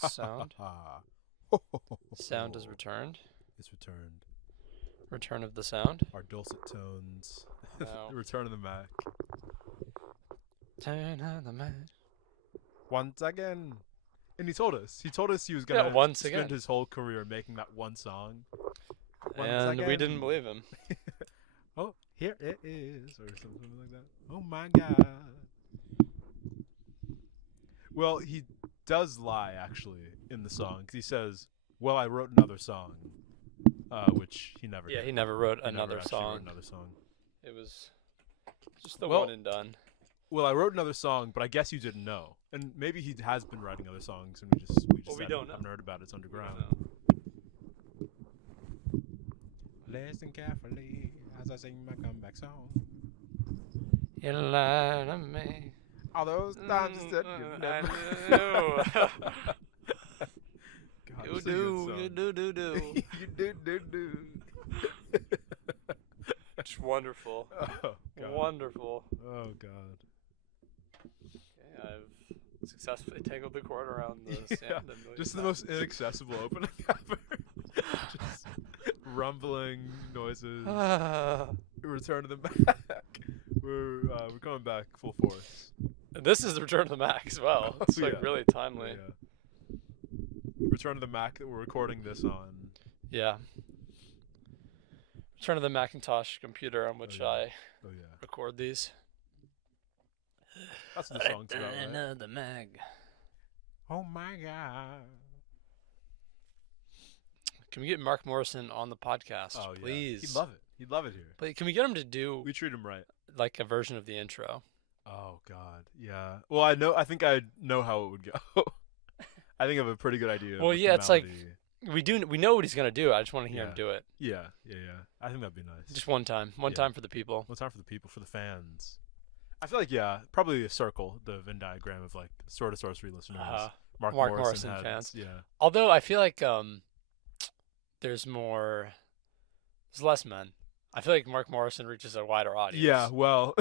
That's sound. Sound is returned. It's returned. Return of the sound. Our dulcet tones. No. The return of the Mac. Turn on the Mac. Once again. And he told us. He told us he was going to once spend again. his whole career making that one song. Once And we again. didn't believe him. Oh, here it is. Or something like that. Oh my God. Well, he does lie, actually, in the song. Because he says, well, I wrote another song. Which he never did. He never wrote He another never actually song. wrote another song. It was just the Well, one and done. Well, I wrote another song, but I guess you didn't know. And maybe he has been writing other songs, and we just we haven't, don't know. haven't heard about it. It's underground. Listen carefully as I sing my comeback song. You lied to me. All those times you said you never. I know. God, You this is a good do. song. You do. It's wonderful. Oh, God. Wonderful. Oh, God. Okay, I've successfully tangled the cord around the Yeah, sand. just the most inaccessible opening ever. Just rumbling noises. Return to the Mac. We're coming back full force. This is the Return of the Mac as well. Oh, It's yeah. really timely. Yeah. Return to the Mac that we're recording this on. Yeah. Return of the Macintosh computer on which yeah. I Oh yeah, record these. that's what the song's about, right? Return of the Mac. Oh my God. Can we get Mark Morrison on the podcast, Oh yeah, please? he'd love it. He'd love it here. Please, can we get him to do We treat him right. like a version of the intro? Oh God, yeah. Well, I think I know how it would go. I think I have a pretty good idea. Well, of the yeah, it's like- melody. We know what he's gonna do. I just want to hear him Yeah. do it. Yeah. I think that'd be nice. Just one time. One Yeah. time for the people. One time for the people, for the fans. I feel like probably a circle, the Venn diagram of like Sorta Sorcery listeners, Mark Morrison heads. fans. Yeah. Although I feel like there's less men. I feel like Mark Morrison reaches a wider audience. Yeah. Well.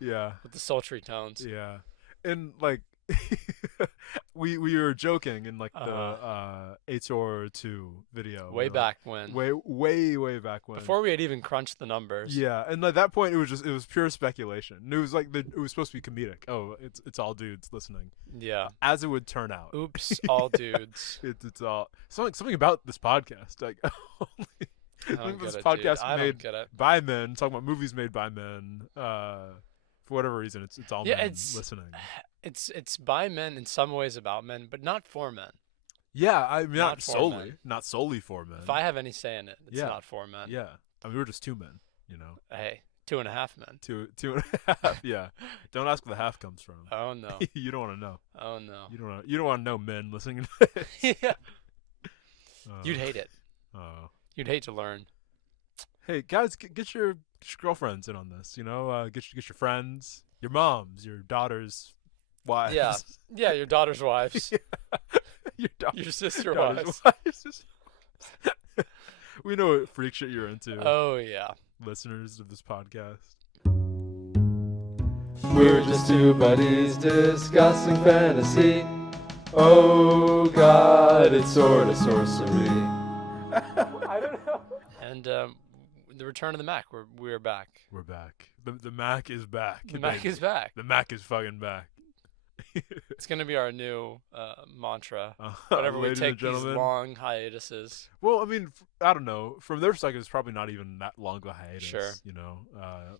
Yeah. With the sultry tones. Yeah. And like we were joking in like the Aitor 2 video. Way where, back when. way back when. Before we had even crunched the numbers. Yeah, and at that point it was pure speculation. It was like it was supposed to be comedic. Oh, it's all dudes listening. Yeah. As it would turn out. Oops, all dudes. It's all something about this podcast. Like only I don't this get it, podcast dude. I don't made get it. by men, talking about movies made by men. For whatever reason, it's all Yeah, men it's- listening. It's by men in some ways about men, but not for men. Yeah, I mean Not for men. not solely for men. If I have any say in it, it's Yeah. not for men. Yeah, I mean we're just two men, you know. Hey, 2.5 men. Two and a half. Yeah, don't ask where the half comes from. Oh no. You don't want to know. Oh no. You don't want to know men listening to this. Yeah. Uh, You'd hate it. Oh. You'd hate to learn. Hey guys, get your girlfriends in on this. You know, get your friends, your moms, your daughters, wives. Yeah. Yeah, your daughter's wives. Your Your sister daughter's wives. We know what freak shit you're into, Oh yeah. listeners of this podcast. We're just two buddies discussing fantasy. Oh God, it's sorta sorcery. I don't know. And the Return of the Mac. We're back. We're back. The Mac is back. The Mac baby. is back. The Mac is fucking back. It's gonna be our new mantra. Whenever we Ladies take and these gentlemen. long hiatuses. Well, I mean, I don't know. From their perspective, it's probably not even that long of a hiatus. Sure. You know.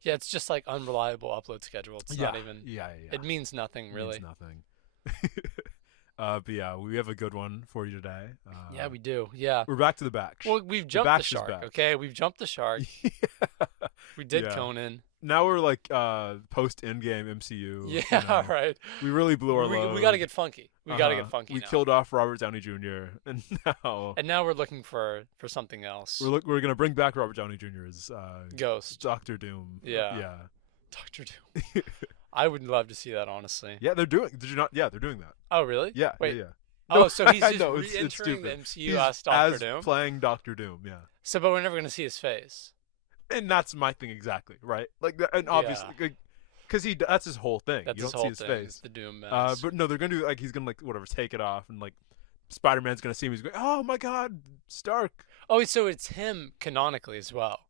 Yeah, it's just like unreliable upload schedule. It's not even. Yeah. It means nothing really. Means nothing. But yeah, we have a good one for you today. Yeah, we do. Yeah. We're back to the back. Well, we've jumped the batch is shark. back. Okay, we've jumped the shark. We did Yeah. Conan. Now we're like post Endgame MCU. Yeah, you know. right. We really blew our load. We got to get funky. We got to Uh-huh. get funky We now. killed off Robert Downey Jr. and now And now we're looking for something else. we're gonna bring back Robert Downey Jr. as Ghost. Doctor Doom. Yeah. Yeah. Doctor Doom. I would love to see that, honestly. Yeah, they're doing. Did you not? Yeah, they're doing that. Oh, really? Yeah. Wait. Yeah. Oh, so he's I just know, it's re-entering the stupid. MCU He's as Doctor as Doom? playing Doctor Doom. Yeah. So, but we're never going to see his face. And that's my thing exactly, right? Like, and obviously, because that's his whole thing. That's you his don't whole see his thing. face. It's the Doom mask. But no, they're gonna do like he's gonna like whatever take it off and like Spider-Man's gonna see him. He's going, oh my God, Stark. Oh, so it's him canonically as well.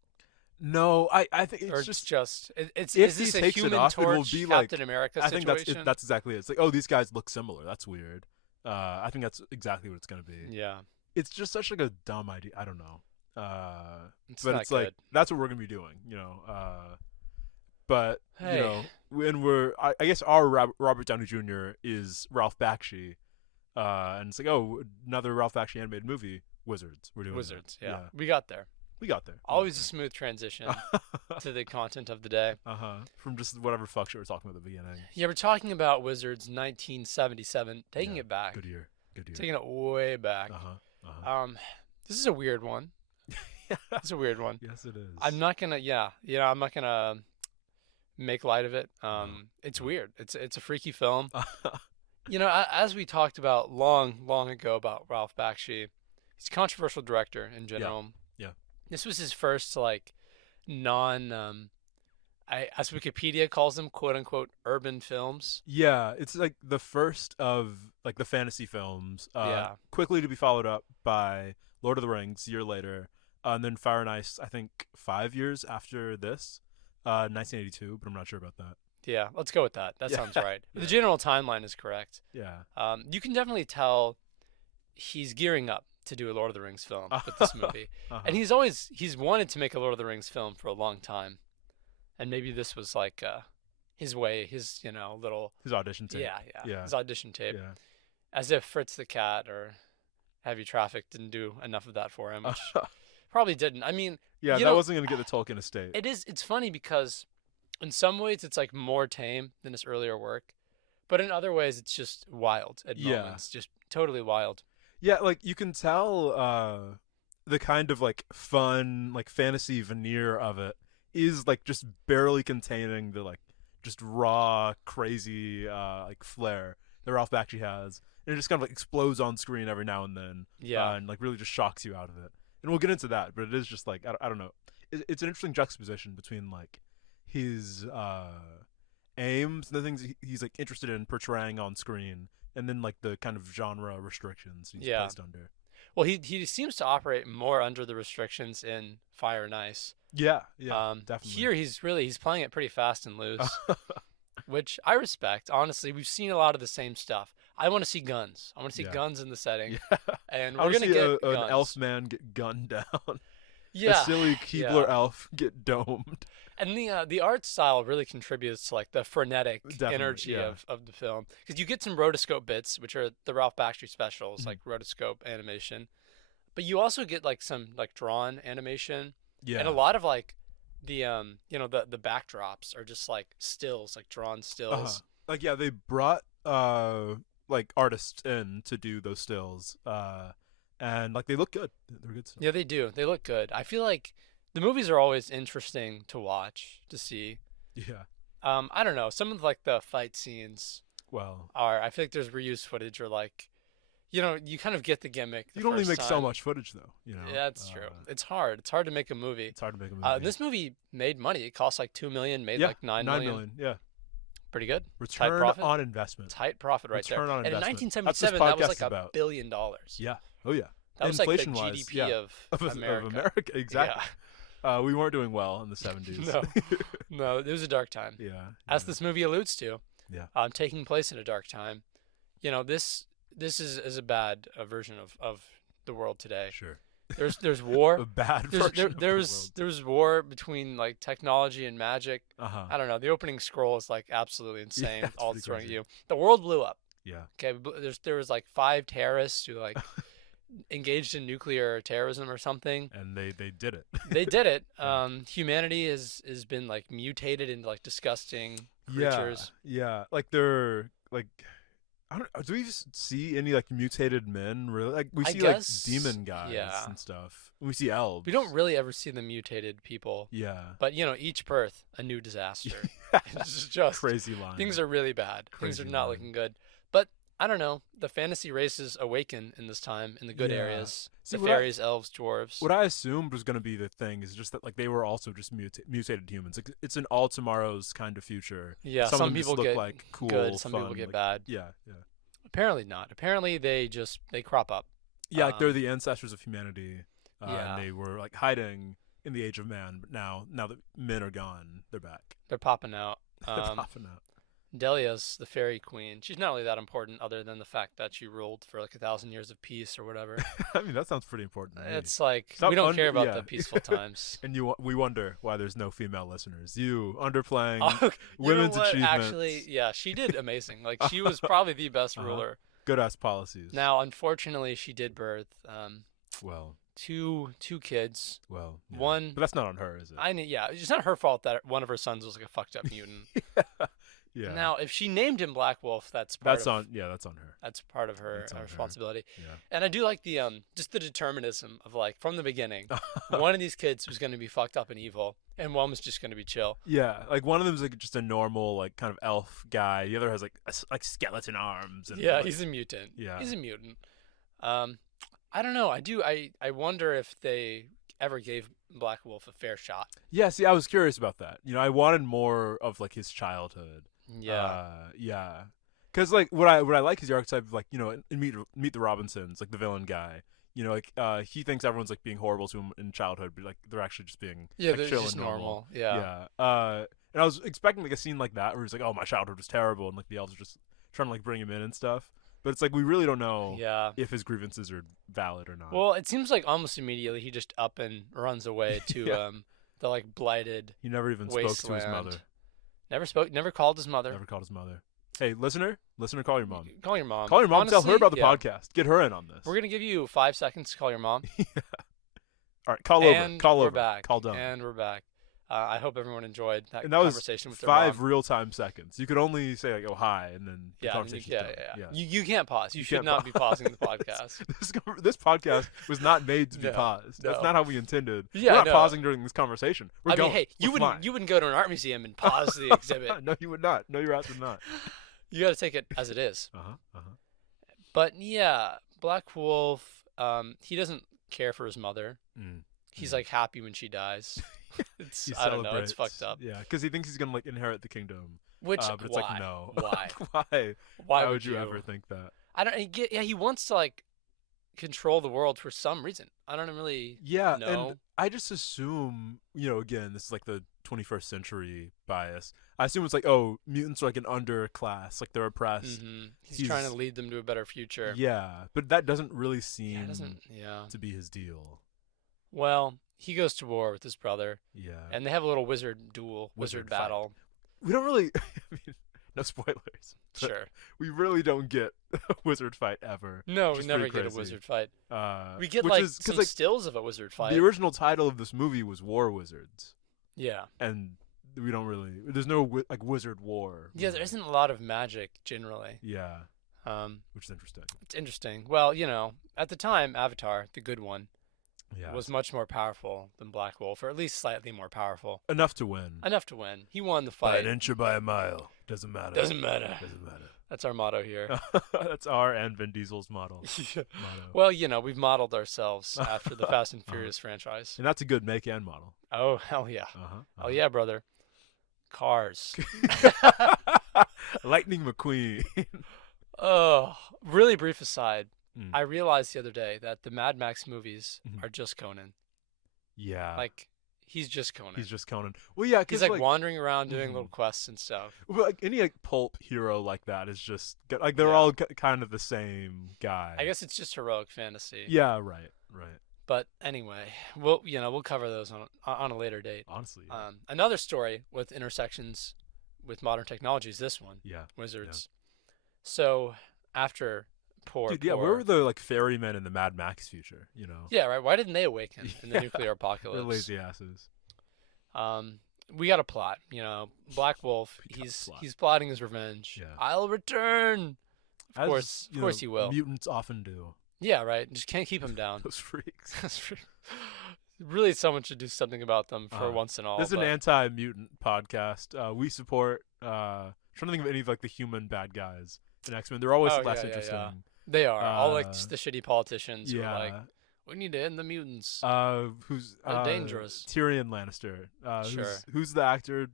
No, I think it's Or just it's if is this he a takes it Human off, it will Torch be like- Captain America I think situation? that's exactly it. It's like, oh, these guys look similar. That's weird. I think that's exactly what it's gonna be. Yeah, It's just such like a dumb idea. I don't know. it's But it's like good. that's what we're gonna be doing, But Hey. you know, when I guess our Robert Downey Jr. is Ralph Bakshi, and it's like, oh, another Ralph Bakshi animated movie, Wizards. We're doing Wizards. that. Yeah, we got there. We got there. Always a smooth transition to the content of the day. From just whatever fuck shit we're talking about at the beginning. Yeah, we're talking about Wizards 1977, taking Yeah, it back, Good year. taking it way back. This is a weird one. It's a weird one. Yes, it is. I'm not gonna, I'm not gonna make light of it. It's weird. It's a freaky film. As we talked about long ago about Ralph Bakshi, he's a controversial director in general. Yeah. This was his first like non, as Wikipedia calls them, quote unquote, urban films. Yeah, it's like the first of like the fantasy films. Yeah. Quickly to be followed up by Lord of the Rings a year later, and then Fire and Ice. I think 5 years after this, 1982, but I'm not sure about that. Yeah, let's go with that. That Yeah. sounds right. Yeah. The general timeline is correct. Yeah. You can definitely tell he's gearing up to do a Lord of the Rings film with this movie. And he's wanted to make a Lord of the Rings film for a long time. And maybe this was like his way, his little his audition tape. yeah, his audition tape. Yeah. As if Fritz the Cat or Heavy Traffic didn't do enough of that for him, which probably didn't. I mean, Yeah, you that know, wasn't gonna get the Tolkien estate. it's funny because in some ways it's like more tame than his earlier work, but in other ways it's just wild at Yeah. moments, just totally wild. Yeah, like you can tell the kind of like fun, like fantasy veneer of it is like just barely containing the like just raw, crazy like flair that Ralph Bakshi has. And it just kind of like explodes on screen every now and then. Yeah. And like really just shocks you out of it. And we'll get into that, but it is just like I don't know. It's an interesting juxtaposition between like his aims and the things he's like interested in portraying on screen, and then like the kind of genre restrictions he's placed under. Well, he seems to operate more under the restrictions in Fire and Ice. Yeah, definitely. Here he's playing it pretty fast and loose, which I respect. Honestly, we've seen a lot of the same stuff. I want to see guns. I want to see guns in the setting, and I we're want to gonna see get an guns. elf man get gunned down. Yeah, A silly Keebler elf get domed. and the art style really contributes to like the frenetic Definitely, energy yeah. of the film, because you get some rotoscope bits, which are the Ralph Bakshi specials, like rotoscope animation, but you also get like some like drawn animation, Yeah. and a lot of like the the backdrops are just like stills, like drawn stills. Like yeah, they brought like artists in to do those stills. And like they look good. They're good stuff. Yeah, they do. They look good. I feel like the movies are always interesting to watch, to see. Yeah. I don't know. Some of like the fight scenes Well, I feel like there's reused footage, or like, you kind of get the gimmick. you can only first make so time. much footage though. Yeah, that's true. It's hard. It's hard to make a movie. It's hard to make a movie. This movie made money. It cost like $2 million, made yeah, like $9 9 million. million. Yeah. Pretty good. Return profit? on investment. Tight profit right Return there. on And in investment. 1977, That's that was what this like podcast's $1 billion. Yeah. Oh yeah. That was like the Inflation-wise, GDP yeah. of America. Of America, exactly. We weren't doing well in the 70s. No. No, it was a dark time. Yeah. As this movie alludes to. Yeah. Taking place in a dark time. This is a bad version of the world today. Sure. There's war. A bad There's version of the world. there's war between like technology and magic. Uh-huh. I don't know. The opening scroll is like absolutely insane. Yeah, it's all pretty it's throwing at crazy. you. The world blew up. Yeah. Okay, there was like 5 terrorists who like engaged in nuclear terrorism or something. And they did it. They did it. Yeah. Humanity has been like mutated into like disgusting creatures. Yeah. Like they're like I don't. Do we see any like mutated men? Really? Like we I see guess, like demon guys yeah. and stuff. We see elves. We don't really ever see the mutated people. Yeah. But each birth a new disaster. It's just Crazy line. things are really bad. Things Crazy are not line. looking good. But I don't know. The fantasy races awaken in this time in the good Yeah. areas. See, The what I- fairies, elves, dwarves. What I assumed was going to be the thing is just that like they were also just mutated humans. Like it's an all tomorrows kind of future. Yeah, some some of them just people look get like cool, good, some fun, people get like- bad. Yeah, yeah, Apparently not. Apparently they crop up. yeah. Like they're the ancestors of humanity. Yeah. And they were like hiding in the age of man, but now that men are gone, they're back. They're popping out. They're popping out. Delia's the fairy queen. She's not really that important other than the fact that she ruled for like 1,000 years of peace or whatever. I mean, that sounds pretty important. To me. It's like Stop we don't under- care about yeah. the peaceful times. And we wonder why there's no female listeners. You underplaying Oh, you know women's what? achievements. Actually, yeah, she did amazing. Like she was probably the best ruler. Good ass policies. Now, unfortunately, she did birth well, two kids. yeah. One- but that's not on her, is it? Yeah, it's not her fault that one of her sons was like a fucked up mutant. yeah. Now, if she named him Black Wolf, that's part that's of, on. Yeah, that's on her. That's part of her That's on her. responsibility. Yeah. And I do like the just the determinism of like from the beginning, one of these kids was going to be fucked up and evil, and one was just going to be chill. Yeah, like one of them's like just a normal like kind of elf guy. The other has like like skeleton arms. And, Yeah, like, he's a mutant. Yeah. He's a mutant. I don't know. I wonder if they ever gave Black Wolf a fair shot. Yeah, see, I was curious about that. You know, I wanted more of like his childhood. Yeah. Yeah. Because like what I like is the archetype of like, you know, in Meet the Robinsons, like the villain guy. You know, like he thinks everyone's like being horrible to him in childhood, but like they're actually just being Yeah, like, they're chill just and normal. Yeah. Yeah. And I was expecting like a scene like that where he's like, "Oh, my childhood was terrible," and like the elves are just trying to like bring him in and stuff. But it's like we really don't know Yeah. if his grievances are valid or not. Well, it seems like almost immediately he just up and runs away to Yeah. the like blighted he never even spoke to his wasteland. mother. Never called his mother. Never called his mother. Hey, listener, call your mom. Call your mom. Call your mom. Tell her Honestly, about the yeah. podcast. Get her in on this. We're gonna give you 5 seconds to call your mom. All right, call over. And Call we're over. back. Call done. And we're back. I hope everyone enjoyed that And that was conversation with their 5 mom. real-time seconds. You could only say like, "Oh, hi," and then the Yeah, conversation's yeah, done. yeah. You can't pause. You should can't not be pausing the podcast. This podcast was not made to be No, paused. That's no. not how we intended. Yeah, We're not no. pausing during this conversation. We're I mean, going. hey, you We're wouldn't flying. you wouldn't go to an art museum and pause the exhibit. No, you would not. No, your ass would not. You got to take it as it is. Uh-huh. But yeah, Black Wolf. He doesn't care for his mother. Mm. He's like happy when she dies. It's He I don't know. It's celebrates. fucked up. Yeah, because he thinks he's gonna like inherit the kingdom. Which But it's why? like no. Why? Why? Why would you ever think that? I don't. He wants to like control the world for some reason. I don't really. Yeah, know. and I just assume, you know, again, this is like the 21st century bias. I assume it's like, oh, mutants are like an underclass, like they're oppressed. He's trying to lead them to a better future. Yeah, but that doesn't really Yeah, seem it doesn't. Yeah. to be his deal. Well, he goes to war with his brother, Yeah. and they have a little wizard duel, wizard fight. battle. We don't really, I mean, no spoilers. but Sure. We really don't get a wizard fight ever. No, which we is never pretty get a crazy. wizard fight. We Which get like is, 'cause, some like, stills of a wizard fight. the original title of this movie was War Wizards. Yeah. And we don't really, there's no like wizard war. Yeah, there isn't a lot of magic generally. Yeah, which is interesting. It's interesting. Well, you know, at the time, Avatar, the good one, Yeah. was much more powerful than Black Wolf, or at least slightly more powerful. Enough to win. Enough to win. He won the By fight. an inch or by a mile. Doesn't matter. Doesn't matter. Doesn't matter. That's our motto here. That's our and Vin Diesel's motto. Well, you know, we've modeled ourselves after the Fast and Furious franchise. And that's a good make and model. Oh, hell yeah. Oh, yeah, brother. Cars. Lightning McQueen. Oh, really brief aside. Mm. I realized the other day that the Mad Max movies Mhm. are just Conan. Yeah. Like, he's just Conan. He's just Conan. Well, yeah, He's because like wandering around doing Mhm. little quests and stuff. well, like any like pulp hero like that is just like they're Yeah. all kind of the same guy. I guess it's just heroic fantasy. Yeah. Right. But anyway, we'll cover those on a later date. Honestly. Yeah. Another story with intersections with modern technology is this one. Yeah. Wizards. So after Dude, yeah. Where were the like ferrymen in the Mad Max future? You know. Yeah, right. Why didn't they awaken in the Yeah. nuclear They're apocalypse? lazy asses. We got a plot. You know, Black Wolf. We got a plot. He's plotting his revenge. Yeah. I'll return. As, Of course he will. Mutants often do. Yeah, right. Just can't keep him down. Those freaks. Really, someone should do something about them for once and all. This is an but- anti-mutant podcast. We support. Trying to think of any of like the human bad guys in X-Men. They're always Oh, less yeah, yeah, interesting. yeah. They are all like Uh, the shitty politicians who are like, Yeah. we need to end the mutants. Who's They're dangerous. Tyrion Lannister. Sure. Who's the actor?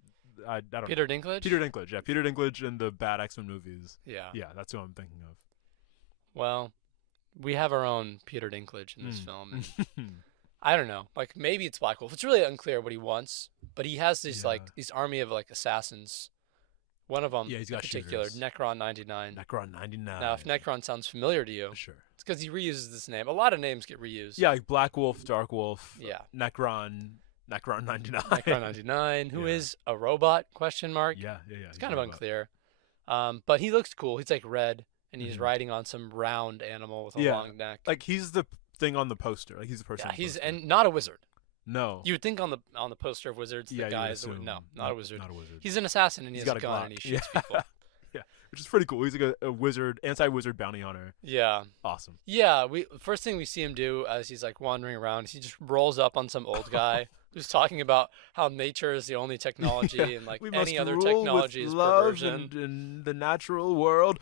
I don't know. Peter Dinklage. Peter Dinklage. Yeah, Peter Dinklage in the bad X-Men movies. Yeah. Yeah, that's who I'm thinking of. Well, we have our own Peter Dinklage in this film. And Mm. I don't know. Like maybe it's Black Wolf. It's really unclear what he wants, but he has this Yeah. like these army of like assassins. One of them, Yeah, he's in got particular, shooters. Necron 99. Necron 99. Now, if Necron sounds familiar to you, Sure. it's because he reuses this name. A lot of names get reused. Yeah, like Black Wolf, Dark Wolf. Yeah. Necron 99. Necron 99, who Yeah. is a robot? Question mark. Yeah. It's kind of unclear. But he looks cool. He's like red, and he's Mhm. riding on some round animal with a Yeah. long neck. Like he's the thing on the poster. Like he's the person. Yeah, on the he's poster. and not a wizard. No. You would think on the poster of wizards, Yeah, the you guy would is assume. no, not a wizard. Not a wizard. He's an assassin and he He's has got a a gun and he Glock. shoots Yeah. people. Yeah, which is pretty cool. He's like a wizard, anti-wizard bounty hunter. Yeah. Awesome. Yeah, first thing we see him do as he's like wandering around, is he just rolls up on some old guy who's talking about how nature is the only technology and like We must any other rule technology with is love perversion. in the natural world.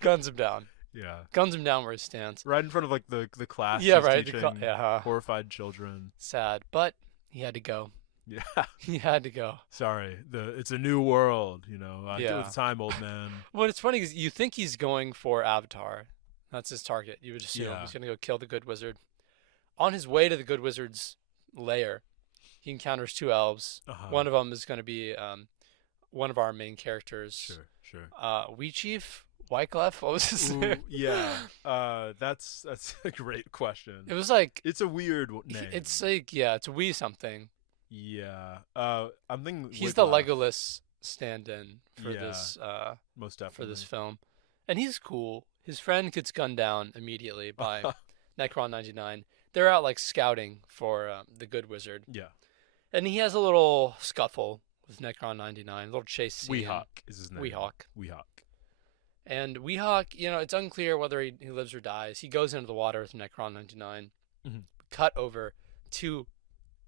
Guns him down. Yeah. Guns him down where he stands. Right in front of like the class. Yeah, he's right. teaching Yeah. horrified children. Sad, but he had to go. Yeah. He had to go. Sorry. It's a new world. Get Yeah. with time, old man. What it's funny is you think he's going for Avatar. That's his target. You would assume Yeah. he's gonna go kill the Good Wizard. On his way to the Good Wizard's lair, he encounters two elves. Uh-huh. One of them is going to be one of our main characters. Sure. Wee Chief Wyclef. What was his Ooh, name? yeah. That's a great question. It was like It's a weird name. it's like it's Wee something. Yeah. I'm thinking He's the Wiglaf. Legolas stand-in for Yeah. this Most for definitely. this film, and he's cool. His friend gets gunned down immediately by Necron 99. They're out like scouting for the Good Wizard, Yeah. and he has a little scuffle with Necron 99, a little chase scene. Weehawk is his name. Weehawk. And Weehawk, it's unclear whether he lives or dies. He goes into the water with Necron 99. Mhm. Cut over to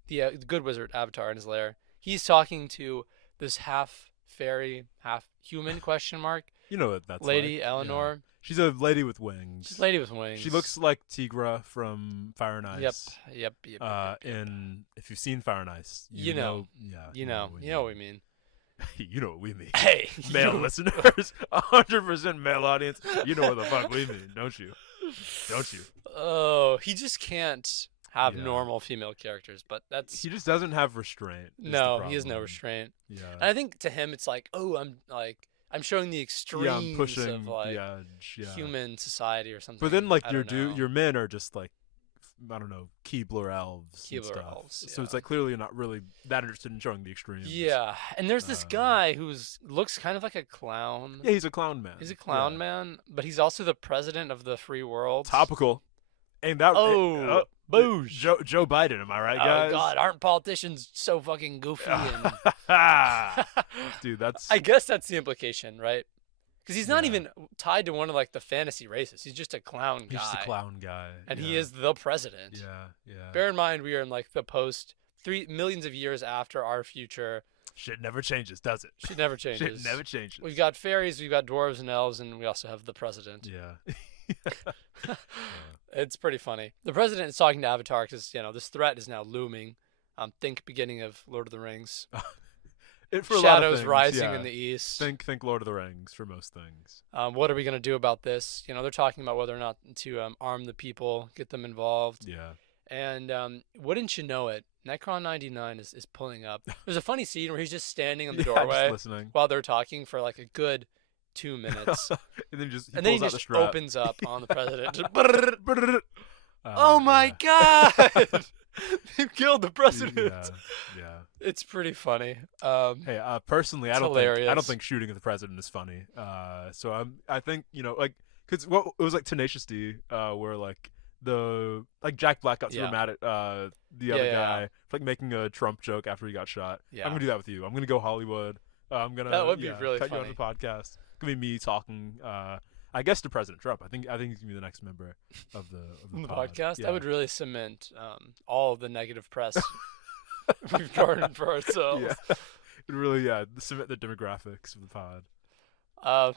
the Good Wizard Avatar in his lair. He's talking to this half fairy, half human question mark You know what that's lady like. Eleanor. Yeah. She's a lady with wings. She's a lady with wings. She looks like Tigra from Fire and Ice. Yep. And if you've seen Fire and Ice, You know. Yeah. You know what we mean. You know what we mean. Hey, Male you- listeners, 100% male audience. You know what the fuck we mean, don't you? Don't you? Oh, he just can't have Yeah. normal female characters, but that's He just doesn't have restraint. is the no, he has no problem. restraint. Yeah. And I think to him, it's like, oh, I'm showing the extremes Yeah, I'm pushing of like the edge. Yeah. human society or something. But then, like I your don't know. your men are just like, I don't know, Keebler elves. and Keebler stuff. elves, So it's yeah. like clearly not really that interested in showing the extremes. Yeah, and there's this Uh, guy who's looks kind of like a clown. Yeah, he's a clown man. He's a clown Yeah. man, but he's also the president of the free world. Topical. Ain't that? Oh, boosh. Joe Biden, am I right, Oh guys? God, aren't politicians so fucking goofy? And Dude, that's. I guess that's the implication, right? Because he's not Yeah. even tied to one of like the fantasy races. He's just a clown guy. He's just a clown guy. and yeah. he is the president. Yeah. Bear in mind, we are in like the post 3 millions of years after our future. Shit never changes, does it? Shit never changes. Shit never changes. We've got fairies, we've got dwarves and elves, and we also have the president. Yeah. It's pretty funny. The president is talking to Avatar because this threat is now looming. Think beginning of Lord of the Rings. For a lot of Shadows things, rising yeah. in the east. Think Lord of the Rings for most things. What are we gonna do about this? They're talking about whether or not to arm the people, get them involved. Yeah. And wouldn't you know it, Necron 99 is pulling up. There's a funny scene where he's just standing in the Yeah, doorway just listening. while they're talking for like a good 2 minutes. And then just and then he pulls out the just strap. opens up on the president. Just, Oh oh my God! You killed the president. Yeah. It's pretty funny. Hey, personally, It's I don't hilarious. think shooting at the president is funny. So I think like because it was like Tenacious D, where like Jack Black got super Yeah. mad at the Yeah, other yeah, guy yeah. for like making a Trump joke after he got shot. Yeah. I'm gonna do that with you. I'm gonna go Hollywood. I'm gonna That would be really cut you funny. on the podcast. It's gonna be me talking. I guess to President Trump. I think he's gonna be the next member of the pod. podcast. Yeah. That would really cement all of the negative press we've garnered for ourselves. Yeah. It would really cement the demographics of the pod.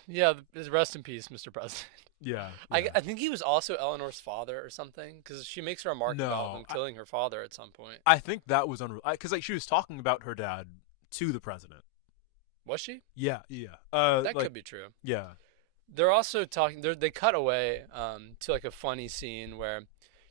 Yeah, rest in peace, Mr. President. Yeah. I think he was also Eleanor's father or something, because she makes a remark about No, them killing her father at some point. I think that was unreal because like she was talking about her dad to the president. Was she? Yeah, yeah. That Like could be true. yeah, They're also talking. They cut away to like a funny scene where,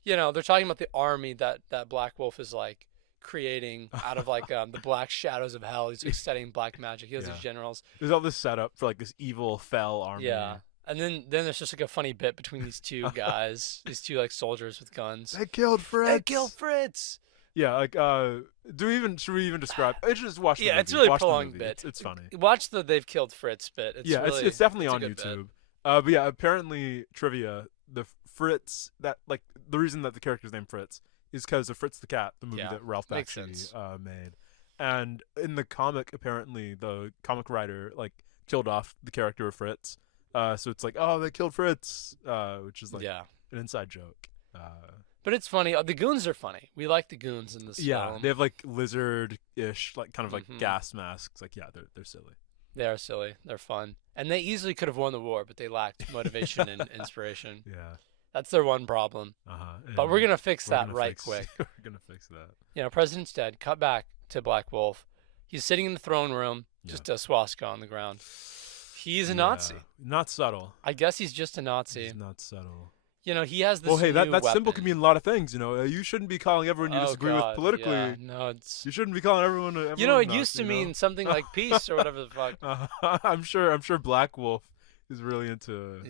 they're talking about the army that Black Wolf is like creating out of like the black shadows of hell. He's like studying black magic. He has Yeah. these generals. there's all this setup for like this evil fell army. Yeah. And then there's just like a funny bit between these two guys, these two like soldiers with guns. They killed Fritz. They killed Fritz. Yeah, like should we even describe? Just watch the movie. It's really watch prolonged the movie. bit. It's funny. Watch the they've killed Fritz bit. It's definitely it's a on good bit. YouTube. But yeah, apparently trivia, the Fritz that like the reason that the character's named Fritz is because of Fritz the Cat, the movie Yeah, that Ralph makes Bakshi sense. made. And in the comic, apparently the comic writer like killed off the character of Fritz. So it's like, oh, they killed Fritz, which is like Yeah. an inside joke. But it's funny. The goons are funny. We like the goons in this film. They have like lizard-ish, like kind of like Mhm. gas masks. Like, yeah, they're silly. They are silly. They're fun. And they easily could have won the war, but they lacked motivation and inspiration. Yeah. That's their one problem. Uh-huh. But we're going to fix We're that gonna right fix- quick. We're gonna fix that. President's dead. Cut back to Black Wolf. He's sitting in the throne room, Yeah. just a swastika on the ground. He's a Nazi. Not subtle. I guess he's just a Nazi. He's not subtle. He has this Well, hey, that new symbol weapon. can mean a lot of things. You shouldn't be calling everyone you Oh, disagree God, with politically. yeah. No, it's... You shouldn't be calling everyone. it Nazi, used to mean something like peace or whatever the fuck. I'm sure Black Wolf is really into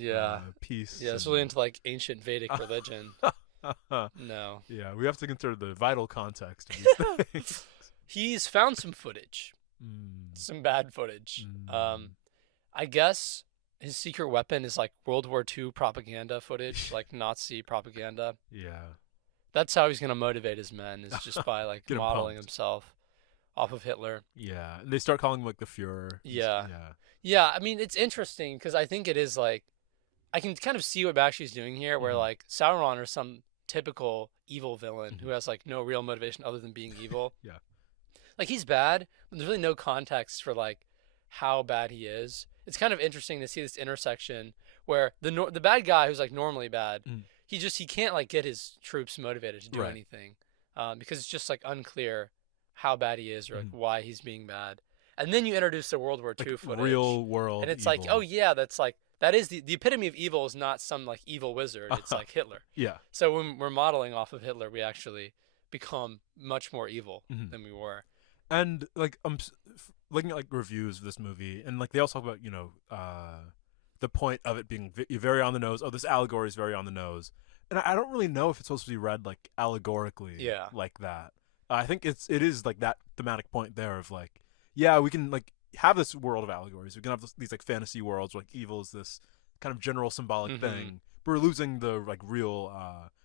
peace. Yeah, it's really into like ancient Vedic religion. into. No. Yeah, we have to consider the vital context of these things. He's found some footage. Mm. Some bad footage. Mm. I guess his secret weapon is like World War II propaganda footage, like Nazi propaganda. Yeah. That's how he's gonna motivate his men, is just by like Get 'em modeling pumped. himself off of Hitler. Yeah. And they start calling him like the Fuhrer. Yeah. Yeah. Yeah, I mean it's interesting because I think it is like I can kind of see what Bakshi's doing here, where Mhm. like Sauron or some typical evil villain who has like no real motivation other than being evil. Yeah. Like he's bad, but there's really no context for like how bad he is. It's kind of interesting to see this intersection where the bad guy who's like normally bad, Mm. he can't like get his troops motivated to do Right. anything, because it's just like unclear how bad he is or like Mhm. why he's being bad. And then you introduce the World War II Like footage, real world. and it's evil. like, oh yeah, that is the epitome of evil is not some like evil wizard. It's like Hitler. Yeah. So when we're modeling off of Hitler, we actually become much more evil Mhm. than we were. And like looking at like reviews of this movie, and like they also talk about the point of it being very on the nose. Oh, this allegory is very on the nose, and I don't really know if it's supposed to be read like allegorically, Yeah. like that. I think it is like that thematic point there of like, yeah, we can like have this world of allegories. We can have these like fantasy worlds where like evil is this kind of general symbolic Mhm. thing, but we're losing the like real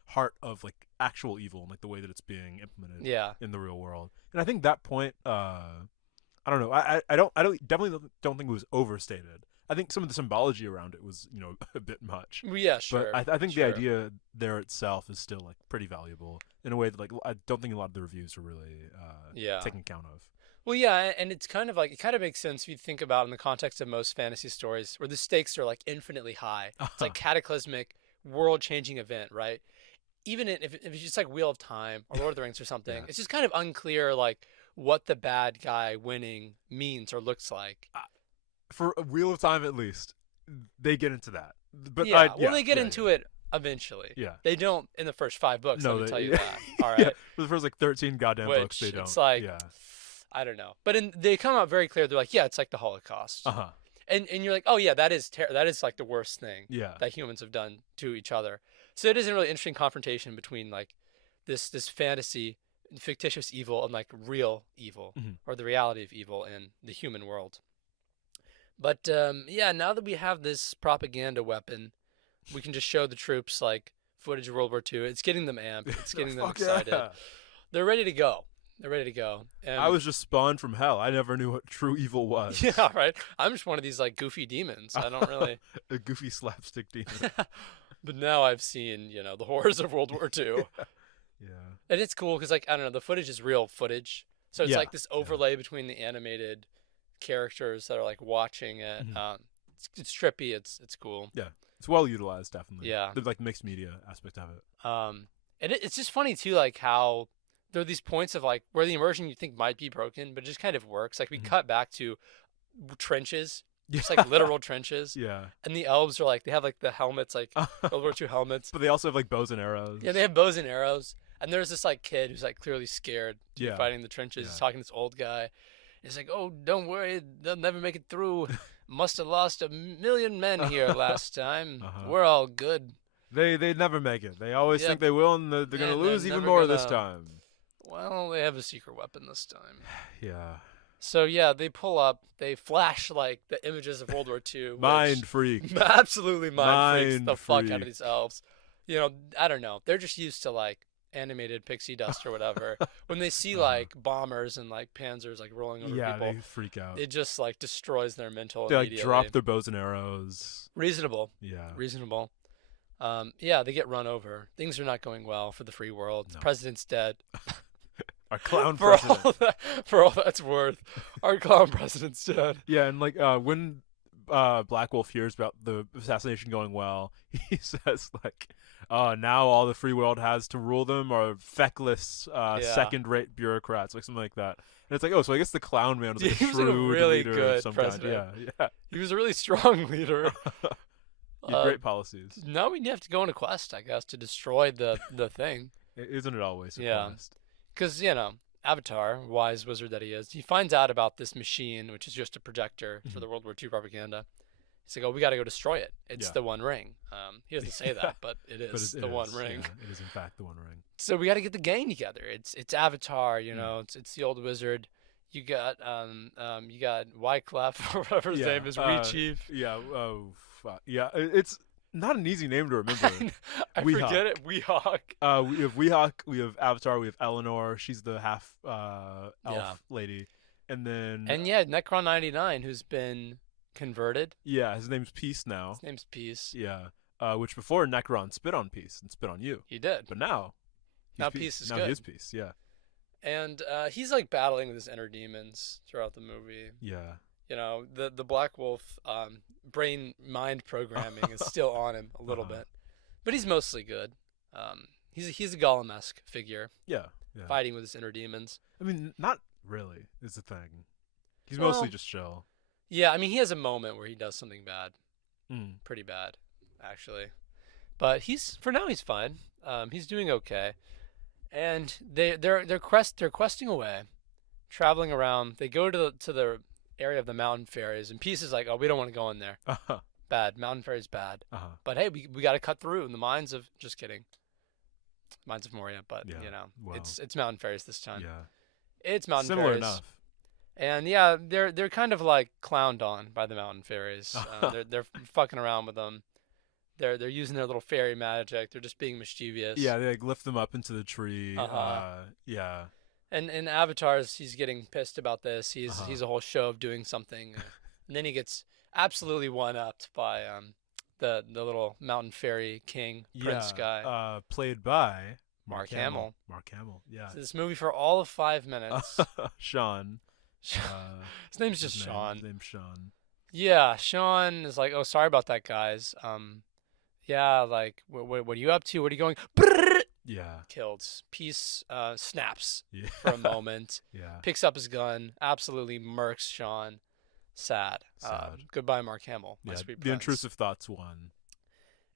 heart of like actual evil and like the way that it's being implemented Yeah. in the real world. And I think that point, I don't know. I definitely don't think it was overstated. I think some of the symbology around it was, a bit much. Well, yeah, sure. But I think sure. the idea there itself is still like pretty valuable in a way that like I don't think a lot of the reviews are really Yeah. taking account of. Well, yeah, and it's kind of like it kind of makes sense if you think about it in the context of most fantasy stories where the stakes are like infinitely high. It's like cataclysmic, world-changing event, right? Even if it's just like Wheel of Time or Lord of the Rings or something, Yeah. it's just kind of unclear like what the bad guy winning means or looks like. For a Wheel of Time, at least, they get into that. But Yeah, they get into it. it eventually. Yeah. They don't in the first 5 books. No, let me tell you yeah. that. All right. Yeah, for the first like 13 goddamn books, Which they don't. it's like, yeah. I don't know, but they come out very clear. They're like, yeah, it's like the Holocaust, Uh-huh. and you're like, oh yeah, that is like the worst thing Yeah. that humans have done to each other. So it is a really interesting confrontation between like this fantasy, fictitious evil, and like real evil Mhm. or the reality of evil in the human world. But yeah, now that we have this propaganda weapon, we can just show the troops like footage of World War II. It's getting them amped. It's getting them Fuck excited. yeah. They're ready to go. They're ready to go. And I was just spawned from hell. I never knew what true evil was. yeah, right. I'm just one of these like goofy demons. I don't really. A goofy slapstick demon. But now I've seen the horrors of World War II, Yeah. and it's cool because like I don't know, the footage is real footage, so it's Yeah, like this overlay between the animated characters that are like watching it. Mhm. it's trippy. It's cool. Yeah, it's well utilized, definitely. Yeah. The like mixed media aspect of it. And it's just funny too, like how there are these points of like where the immersion you think might be broken, but it just kind of works. Like we cut back to trenches, just like literal trenches, Yeah. and the elves are like they have like the helmets, like World War II helmets. But they also have like bows and arrows. Yeah, they have bows and arrows, and there's this like kid who's like clearly scared to be Yeah. fighting the trenches. Yeah. He's talking to this old guy. He's like, "Oh, don't worry, they'll never make it through. Must have lost 1,000,000 men here last time. We're all good." They never make it. They always Yeah. think they will, and they're gonna And lose they're even never more this gonna- time. Well, they have a secret weapon this time. Yeah. So yeah, they pull up. They flash like the images of World War II. which- Mind freak. absolutely mind freaks Mind the fuck out freak. of these elves. You know, I don't know. They're just used to like animated pixie dust or whatever. When they see like bombers and like panzers like rolling over Yeah, people, they freak out. it just like destroys their mental. They like immediately. drop their bows and arrows. Reasonable. Yeah. Reasonable. Yeah, they get run over. Things are not going well for the free world. The No. president's dead. Our clown For president. for all that's worth, our clown president's dead. Yeah, and like when Black Wolf hears about the assassination going well, he says like, now all the free world has to rule them are feckless, second-rate bureaucrats, like something like that. And it's like, oh, so I guess the clown man was like He a was a shrewd really leader good of some president. kind. Yeah. He was a really strong leader. He had great policies. Now we have to go on a quest, I guess, to destroy the thing. Isn't it always? Yeah. Because, you know, Avatar, wise wizard that he is, he finds out about this machine, which is just a projector for the World War II propaganda. He's like, oh, we got to go destroy it. It's the One Ring. He doesn't say that, but it is the One Ring. Yeah, it is, in fact, the One Ring. So we got to get the gang together. It's Avatar, you know, it's the old wizard. You got Wyclef, or whatever his name is, Wee Chief. Yeah, fuck. Yeah, it's not an easy name to remember. I forget it. Weehawk. We have Weehawk, we have Avatar, we have Eleanor. She's the half elf lady. And then Necron 99, who's been converted. Yeah, his name's Peace now. His name's Peace. Yeah. Which before Necron spit on Peace and spit on you. He did. But now Peace is now good. He is Peace, yeah. And he's like battling with his inner demons throughout the movie. Yeah. You know, the Black Wolf brain mind programming is still on him a little bit, but he's mostly good. He's a Gollum-esque figure. Yeah. Fighting with his inner demons. I mean, not really is the thing. He's mostly just chill. Yeah, I mean, he has a moment where he does something bad, pretty bad, actually. But for now he's fine. He's doing okay, and they're questing away, traveling around. They go to the area of the mountain fairies, and Peace is like, oh, we don't want to go in there. Bad. Mountain fairies bad. But hey, we got to cut through in the mines of, just kidding, mines of Moria, but you know, it's mountain fairies this time. Yeah. It's mountain Similar fairies. enough. And yeah, they're kind of like clowned on by the mountain fairies. They're fucking around with them. They're using their little fairy magic. They're just being mischievous. Yeah, they like lift them up into the tree. Yeah. And Avatar's, he's getting pissed about this. He's a whole show of doing something, and then he gets absolutely one-upped by the little mountain fairy king prince guy. Played by Mark Hamill. Mark Hamill. Yeah. So this movie for all of 5 minutes. Sean. His name's just Sean. His name's Sean. Yeah, Sean is like, oh, sorry about that, guys. Yeah, like, what are you up to? What are you going? Brrr! Yeah. Killed. Peace snaps Yeah. for a moment. Yeah. Picks up his gun. Absolutely murks Sean. Sad. Goodbye, Mark Hamill. My Yeah. sweet The prince. intrusive thoughts won.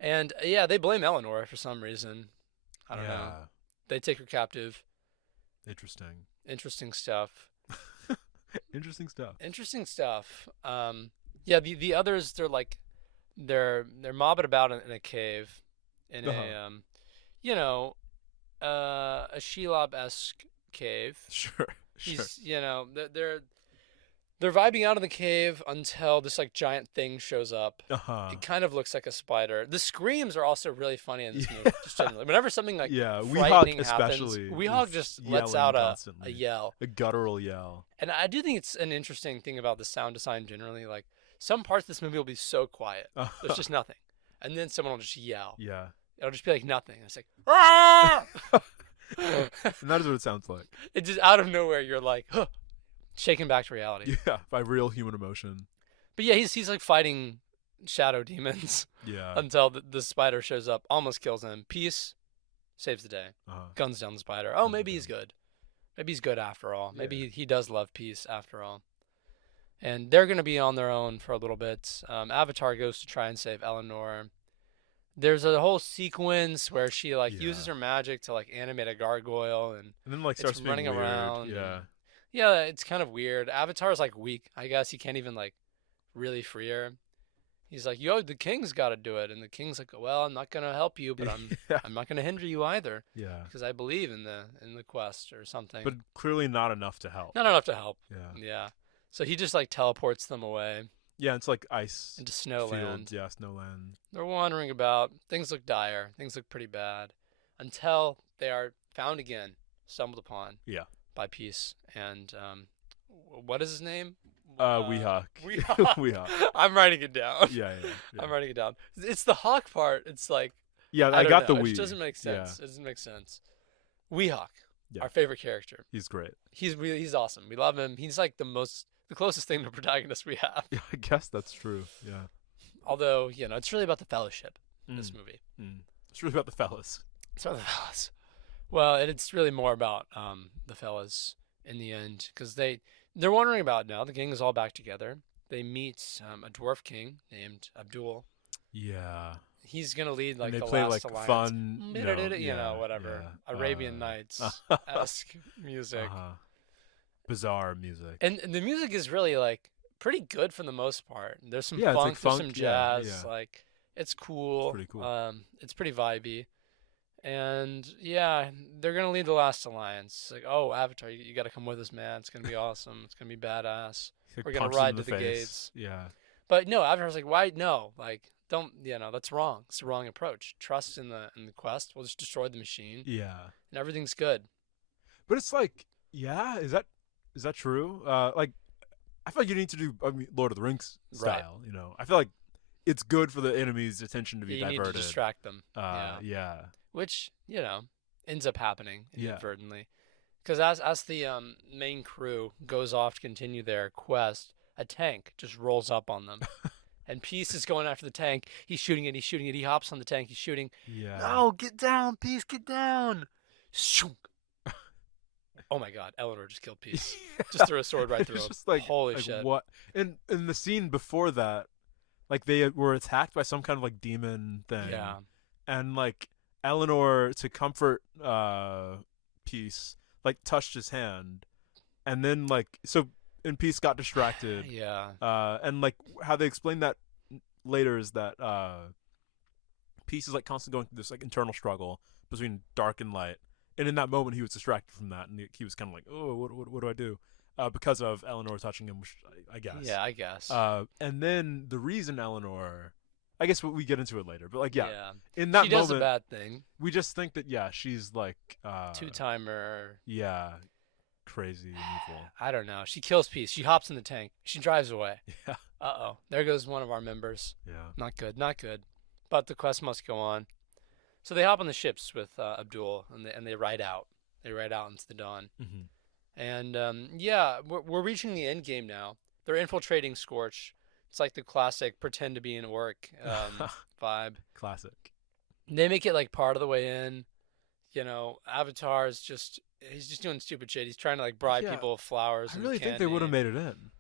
And yeah, they blame Eleanor for some reason. I don't know. They take her captive. Interesting. Interesting stuff. Interesting stuff. Interesting stuff. Yeah, the others, they're mobbing about in a cave, in a you know, a Shelob-esque cave. Sure. You know, they're vibing out in the cave until this like giant thing shows up. It kind of looks like a spider. The screams are also really funny in this movie. Just generally, whenever something like frightening happens, Weehawk just lets out a yell, a guttural yell. And I do think it's an interesting thing about the sound design generally. Like some parts of this movie will be so quiet, there's just nothing, and then someone will just yell. Yeah. It'll just be like nothing. It's like, ah! And that is what it sounds like. It just out of nowhere, you're like, huh, shaken back to reality. Yeah, by real human emotion. But yeah, he's like fighting shadow demons Yeah. until the spider shows up, almost kills him. Peace saves the day, guns down the spider. Oh, Guns maybe it he's down. good. Maybe he's good after all. Maybe Yeah. he does love peace after all. And they're going to be on their own for a little bit. Avatar goes to try and save Eleanor. There's a whole sequence where she like uses her magic to like animate a gargoyle, and then like it's starts being running weird. around. Yeah. and- yeah, it's kind of weird. Avatar's like weak. I guess he can't even like really free her. He's like, "Yo, the king's got to do it," and the king's like, "Well, I'm not gonna help you, but Yeah. I'm not gonna hinder you either, Yeah. because I believe in the quest or something." But clearly not enough to help. not enough to help. Yeah. Yeah. So he just like teleports them away Yeah, it's like ice into Snowland. fields. Yeah, snowland. They're wandering about. Things look dire. Things look pretty bad, until they are found again, stumbled upon. Yeah. By Peace and what is his name? Weehawk. Weehawk. Weehawk. I'm writing it down. Yeah. I'm writing it down. It's the hawk part. It's like Yeah, I I don't got know. the It wee. doesn't make sense. Yeah. It doesn't make sense. Weehawk, Yeah. our favorite character. He's great. He's awesome. We love him. He's like the closest thing to protagonist we have. Yeah, I guess that's true. Yeah. Although it's really about the fellowship in this movie. It's really about the fellas. It's about the fellas. Well, it's really more about the fellas in the end, because they're wondering about now. The gang is all back together. They meet a dwarf king named Abdul. Yeah. He's gonna lead like And they the play last like alliance. fun, Whatever. Arabian Nights esque music. Bizarre music. And the music is really like pretty good for the most part. There's some Yeah, it's funk, like there's funk, some yeah, jazz. yeah. Like it's cool. It's pretty cool. It's pretty vibey. And yeah, they're gonna lead the last alliance. It's like, oh, Avatar, you gotta come with us, man. It's gonna be awesome. It's gonna be badass. Like We're gonna punches in ride to the face. gates. Yeah. But no, Avatar's like, why? No, like, don't. That's wrong. It's the wrong approach. Trust in the quest. We'll just destroy the machine, Yeah. and everything's good. But it's like, yeah, is that true? Like, I feel like you need to do Lord of the Rings style. Right. I feel like it's good for the enemy's attention to be You need diverted. to distract them. Yeah. Which ends up happening Yeah. inadvertently, because as the main crew goes off to continue their quest, a tank just rolls up on them. And Peace is going after the tank. He's shooting it. He hops on the tank. He's shooting. Yeah. No, get down, Peace, get down. Shoom. Oh my God, Eleanor just killed Peace. Just threw a sword right through It's him. just like, Holy shit. What? And in the scene before that, like they were attacked by some kind of like demon thing. Yeah. And like Eleanor, to comfort Peace, like touched his hand, and then and Peace got distracted. Yeah. And like how they explain that later is that Peace is like constantly going through this like internal struggle between dark and light, and in that moment he was distracted from that, and he was kind of like, oh, what do I do? Because of Eleanor touching him, which I guess. Yeah, I guess. And then the reason Eleanor, I guess we get into it later, but like yeah. in that She does moment, a bad thing. we just think that she's like Two-timer. yeah, crazy and evil. I don't know. She kills Peace. She hops in the tank. She drives away. Yeah, Uh-oh. There goes one of our members. yeah, Not good. Not good. But the quest must go on. So they hop on the ships with Abdul, and they ride out. They ride out into the dawn. And we're reaching the end game now. They're infiltrating Scorch. It's like the classic pretend to be an orc vibe. classic. They make it like part of the way in. Avatar is he's just doing stupid shit. He's trying to like bribe Yeah. people with flowers. I and really think they would have candy. made it in,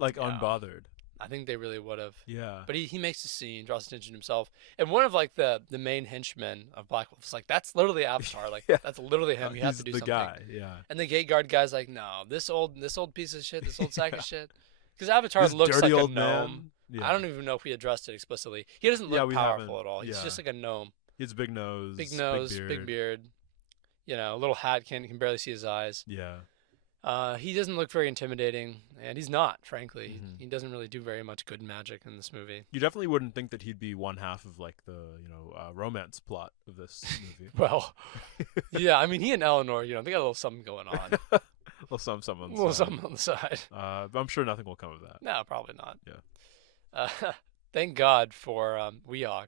like Yeah. unbothered. I think they really would have. Yeah, But he makes a scene, draws attention to himself, and one of like the main henchmen of Black Wolf is like, that's literally Avatar. Like Yeah. that's literally him. You have he's to do the something. guy. Yeah, And the gate guard guy's like, no, this old piece of shit, this old sack of shit. Because Avatar this looks dirty like a old gnome. man. Yeah. I don't even know if we addressed it explicitly. He doesn't Yeah, look we powerful haven't. at all. He's Yeah. just like a gnome. He has a big nose. Big nose, big beard. A little hat, can barely see his eyes. Yeah. He doesn't look very intimidating, and he's not, frankly. Mhm. He doesn't really do very much good magic in this movie. You definitely wouldn't think that he'd be one half of like the romance plot of this movie. Well, yeah, I mean, he and Eleanor, they got a little something going on. Well, something. A little something on the side. But I'm sure nothing will come of that. No, probably not. Yeah. Thank God for Weehawk.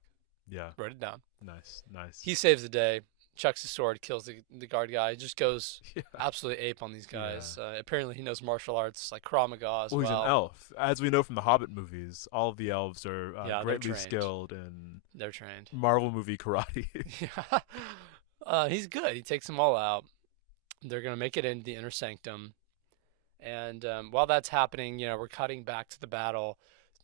Yeah. Wrote it down. Nice. He saves the day. chucks his sword, kills the guard guy. He just goes Yeah. absolutely ape on these guys. Apparently, he knows martial arts like Krav Maga as Well, he's well. an elf. As we know from the Hobbit movies, all of the elves are Yeah, they're greatly trained. skilled in They're trained. Marvel movie karate. Yeah, he's good. He takes them all out. They're gonna make it into the inner sanctum, and while that's happening, we're cutting back to the battle.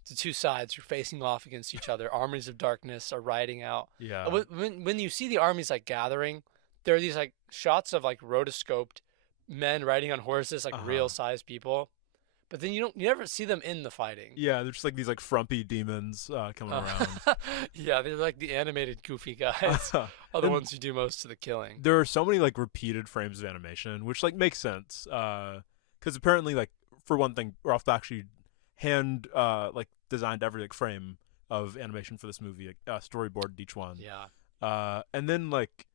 The two sides are facing off against each other. Armies of darkness are riding out. Yeah. When you see the armies like gathering, there are these like shots of like rotoscoped men riding on horses, like real sized people. But then you never see them in the fighting. Yeah, they're just like these like frumpy demons coming around. Yeah, they're like the animated goofy guys are the ones who do most of the killing. There are so many like repeated frames of animation, which like makes sense. Because apparently, like for one thing, Ralph Bakshi hand like designed every like frame of animation for this movie, storyboarded each one. Yeah. And then like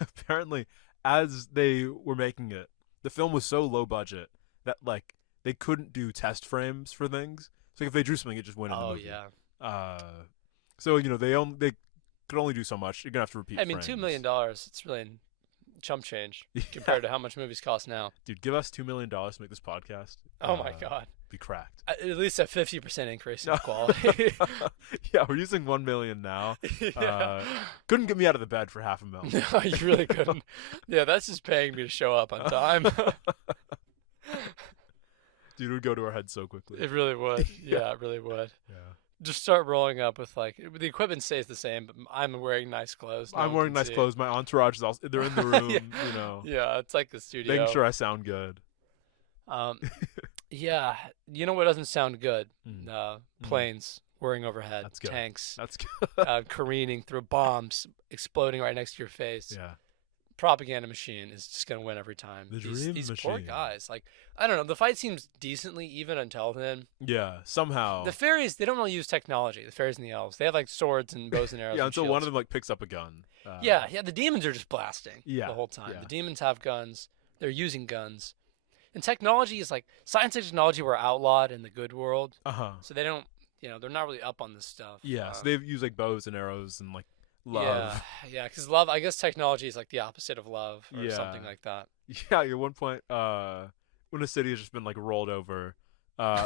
apparently, as they were making it, the film was so low budget that like they couldn't do test frames for things. So if they drew something, it just went in the movie. Yeah. So they could only do so much. You're gonna have to repeat. I mean, frames. $2 million. It's really chump change compared to how much movies cost now. Dude, give us $2 million to make this podcast. Oh my god. Be cracked. At least a 50% increase in quality. Yeah, we're using $1 million now. Yeah. Couldn't get me out of the bed for $500,000. No, you really couldn't. Yeah, that's just paying me to show up on time. Dude, it would go to our head so quickly. It really would. Yeah, it really would. Yeah. Just start rolling up with like the equipment stays the same, but I'm wearing nice clothes. No I'm one wearing can nice see. clothes. My entourage is also, they're in the room, Yeah. you know. Yeah, it's like the studio. Making sure I sound good. Yeah, you know what doesn't sound good? Mm. Planes whirring overhead, That's good. tanks That's good. careening through bombs, exploding right next to your face. Yeah. Propaganda machine is just gonna win every time. The these dream these poor machine. guys, like I don't know, the fight seems decently even until then. Yeah, somehow. The fairies, they don't really use technology. The fairies and the elves, they have like swords and bows and arrows. Yeah, and until one of shields. them like picks up a gun. Yeah, the demons are just blasting Yeah, the whole time. yeah. The demons have guns. They're using guns. And technology is like science and technology were outlawed in the good world, Uh-huh. so they don't, they're not really up on this stuff. Yeah, so they use like bows and arrows and like love. Yeah, because love. I guess technology is like the opposite of love, or Yeah. something like that. Yeah, at one point, when a city has just been like rolled over,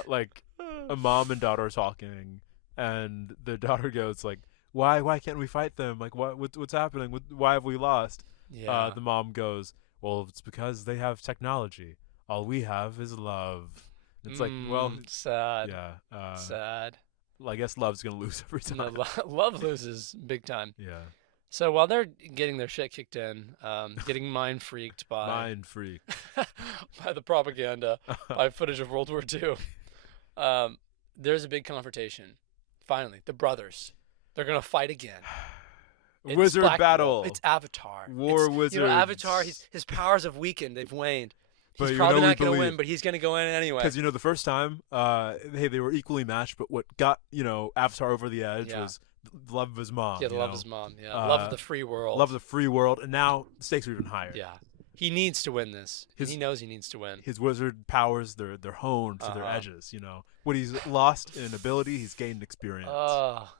like a mom and daughter are talking, and the daughter goes like, "Why can't we fight them? Like, what's happening? Why have we lost?" Yeah. The mom goes, "Well, it's because they have technology. All we have is love." It's like, well, sad. yeah. Sad. Well, I guess love's gonna lose every No, time. love loses big time. Yeah. So while they're getting their shit kicked in, getting mind freaked by Mind freak. by the propaganda, by footage of World War II, there's a big confrontation. Finally, the brothers, they're gonna fight again. It's Wizard Black battle. It's Avatar. War Wizards. Avatar. wizards. His powers have weakened. They've waned. But He's you probably know we not going to believe. win, but he's going to go in anyway. Because the first time, they were equally matched, but what got Avatar over the edge Yeah. was the love of his mom. Yeah, the love of his mom. Yeah, love of the free world. love of the free world, and now the stakes are even higher. Yeah, he needs to win this. His- He knows he needs to win. His wizard powers, they're honed to their edges. What he's lost in ability, he's gained experience.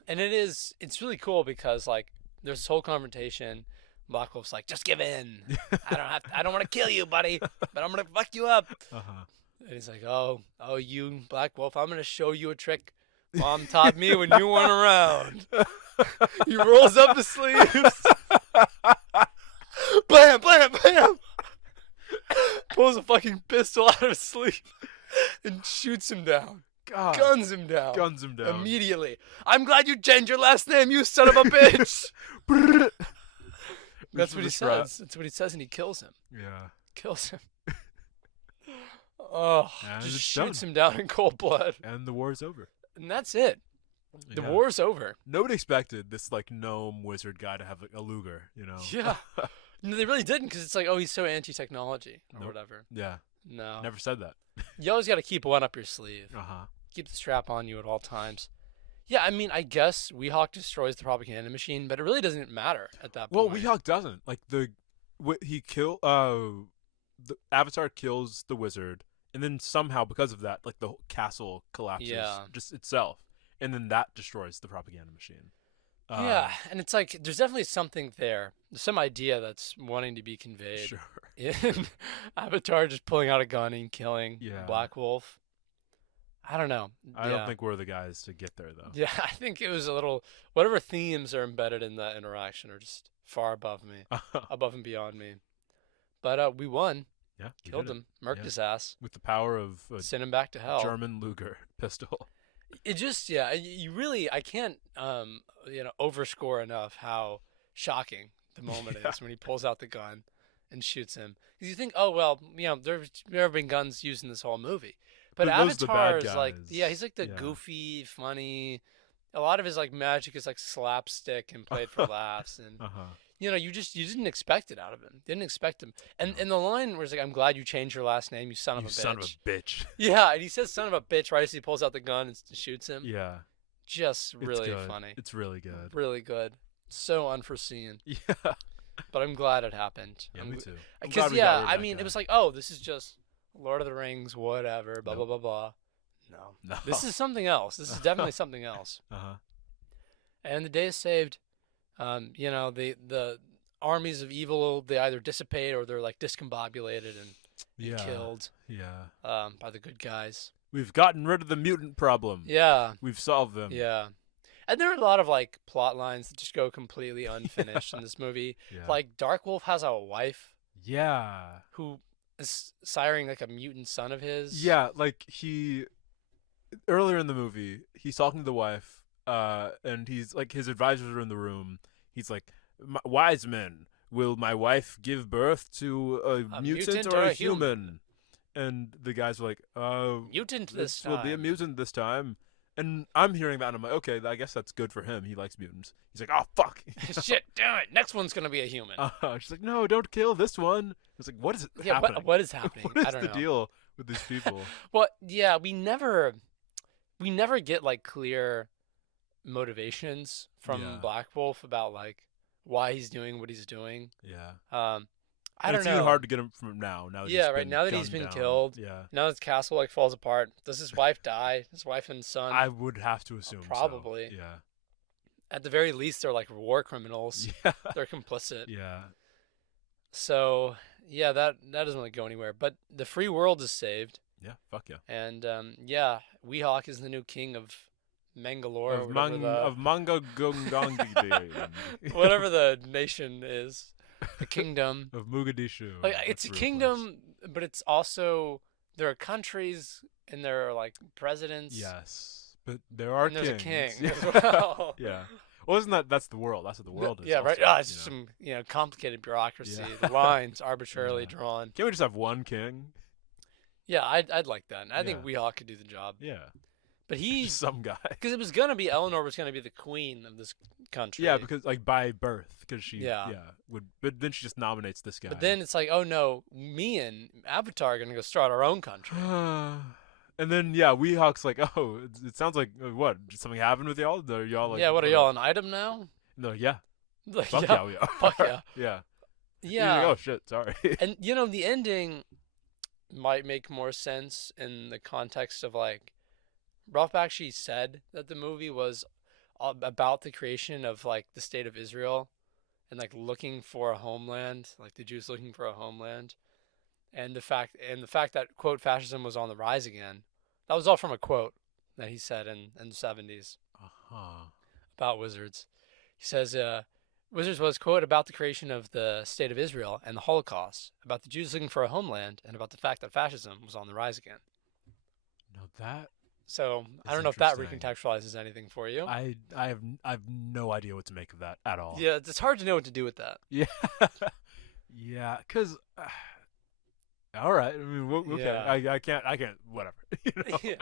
And it's really cool because like there's this whole confrontation. Black Wolf's like, just give in. I don't want to kill you, buddy, but I'm gonna fuck you up. Uh-huh. And he's like, oh, you Black Wolf, I'm gonna show you a trick Mom taught me when you weren't around. He rolls up the sleeves. Blam, blam, blam. Pulls a fucking pistol out of his sleeve and shoots him down. God. Guns him down. Guns him down. Immediately. I'm glad you changed your last name, you son of a bitch. That's what he says. That's what he says, and he kills him. Yeah. Kills him. Oh, And just it's shoots done. him down in cold blood. And the war's over. And that's it. The Yeah. war's over. Nobody expected this gnome wizard guy to have a luger, Yeah. No, they really didn't, because it's like, oh, he's so anti-technology or Nope. whatever. Yeah. No. Never said that. You always got to keep one up your sleeve. Uh-huh. Keep the strap on you at all times. Yeah, I mean, I guess Weehawk destroys the propaganda machine, but it really doesn't matter at that Well, point. Weehawk doesn't. Like the Avatar kills the wizard, and then somehow because of that, like the whole castle collapses Yeah. just itself, and then that destroys the propaganda machine. Yeah, and it's like there's definitely something there. There's some idea that's wanting to be conveyed Sure. in Avatar just pulling out a gun and killing Yeah. Black Wolf. I don't know. I don't think we're the guys to get there though. Yeah, I think it was a little whatever themes are embedded in that interaction are just far above me, above and beyond me. But we won. Yeah, we Killed did him, murked Yeah. his ass, with the power of a sent him back to hell. German Luger pistol. It just, yeah, you really, I can't, overscore enough how shocking the moment Yeah. is when he pulls out the gun and shoots him. 'Cause you think, oh well, there's never been guns used in this whole movie, but Those are the bad Avatar is like, guys. yeah, he's like the Yeah. goofy, funny. A lot of his like magic is like slapstick and played for laughs, and you didn't expect it out of him. Didn't expect him. And No. the line where it's like, "I'm glad you changed your last name, you son of a bitch." Son of a bitch. Yeah, and he says "son of a bitch" right as he pulls out the gun and shoots him. Yeah. Just It's really good. funny. It's really good. Really good. So unforeseen, Yeah. but I'm glad it happened. Yeah, me too. I'm Because glad we got rid of I that mean, guy. it was like, oh, this is just Lord of the Rings, whatever, blah Nope. blah blah blah. No, No. this is something else. This is definitely something else. And the day is saved. The armies of evil, they either dissipate or they're like discombobulated and Yeah. killed Yeah. by the good guys. We've gotten rid of the mutant problem. Yeah, We've solved them. yeah. And there are a lot of like plot lines that just go completely unfinished in this movie. Yeah. Like Dark Wolf has a wife Yeah. who is siring like a mutant son of his. Yeah, like he earlier in the movie, he's talking to the wife, and he's like his advisors are in the room. He's like, "Wise men, will my wife give birth to a mutant or a human?" And the guys were like, Mutant this will be a time." mutant this time." And I'm hearing that, and I'm like, okay, I guess that's good for him. He likes mutants. He's like, oh, fuck. Shit, damn it. Next one's going to be a human. She's like, no, don't kill this one. It's like, what is happening? What is happening? What is I don't the know. deal with these people? Well, yeah, we never get like clear motivations from Yeah. Black Wolf about like why he's doing what he's doing. Yeah. I don't it's know. even hard to get him from now. Now that Yeah, he's right, been now that he's gunned been down. killed. Yeah. Now his castle like falls apart. Does his wife die? His wife and son? I would have to assume so. Probably. Yeah. At the very least, they're like war criminals. Yeah. They're complicit. Yeah. So yeah, that doesn't really go anywhere. But the free world is saved, Yeah. Fuck yeah. and Weehawk is the new king of Mangalore, or Of whatever Manga Gungangi. whatever the nation is, the kingdom. Of Mogadishu. Like it's a That's real kingdom, but it's also there are countries and there are like presidents. place. Yes. But there are and there's kings. a king as well. Yeah. Well, that's the world. That's what the world is. Yeah, right. also, It's you just know. some complicated bureaucracy. Yeah. The lines arbitrarily Yeah. drawn. Can't we just have one king? Yeah, I'd like that. And I think Yeah. Weehawk could do the job. Yeah. But Just he's some guy. because it was gonna be Eleanor was gonna be the queen of this country. Yeah, because like by birth, because she Yeah. would, but then she just nominates this guy. But then it's like, oh no, me and Avatar are gonna go start our own country. and then Weehawk's like, oh, it sounds like what? Did something happened with y'all? Are y'all like? Yeah, what are y'all, an item now? No, yeah. Like, Fuck yeah, yeah, we are. fuck yeah. yeah. He's yeah. like, oh shit, sorry. And the ending might make more sense in the context of like Ralph Bakshi said that the movie was about the creation of like the state of Israel and like looking for a homeland, like the Jews looking for a homeland, and the fact that quote fascism was on the rise again. That was all from a quote that he said in the 70s about Wizards. He says, Wizards was, quote, about the creation of the state of Israel and the Holocaust, about the Jews looking for a homeland, and about the fact that fascism was on the rise again. No, that So I It's don't know if that interesting. recontextualizes anything for you. I have no idea what to make of that at all. Yeah, it's hard to know what to do with that. Yeah. Yeah, because all right. I mean, okay. Yeah. I can't. Whatever. You know? Yeah.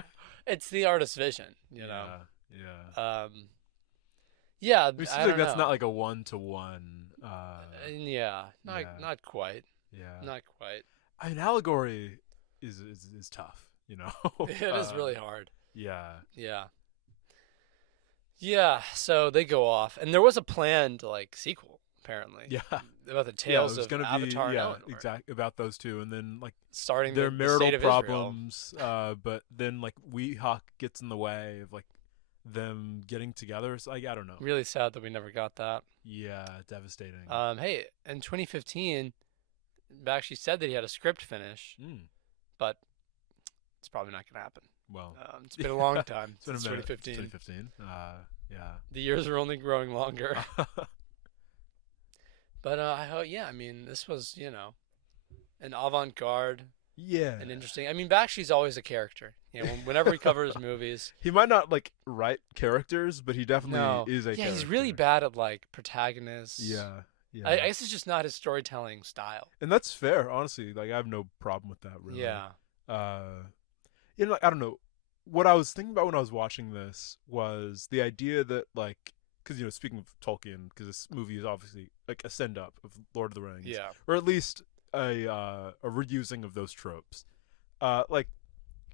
It's the artist's vision, you know. Yeah. Yeah, It seems I like don't that's know. not like a 1-to-1. Yeah, not yeah. not quite, Yeah. not quite. I mean, allegory is tough. You know. It is really hard. Yeah. Yeah. Yeah, so they go off, and there was a planned like sequel apparently. Yeah. About the Yeah, it tales was of gonna Avatar be and Eleanor, exactly about those two, and then like starting their the marital state of Israel. problems. But then like Weehawk gets in the way of like them getting together. It's like, I don't know. Really sad that we never got that. Yeah, devastating. Hey, in 2015, Bakshi said that he had a script finish, but it's probably not gonna happen. Well, it's been a long time it's been since a minute. 2015. 2015. Yeah. The years are only growing longer. But I hope, yeah. I mean, this was, an avant-garde. Yeah. And interesting. I mean, Bakshi's always a character. Whenever we cover his movies, he might not like write characters, but he definitely is a character. Yeah, he's really bad at like protagonists. Yeah. I guess it's just not his storytelling style. And that's fair, honestly. Like, I have no problem with that, really. Yeah. Like, I don't know. What I was thinking about when I was watching this was the idea that, like, because, speaking of Tolkien, because this movie is obviously like a send-up of Lord of the Rings. Yeah. Or at least a reusing of those tropes. Like,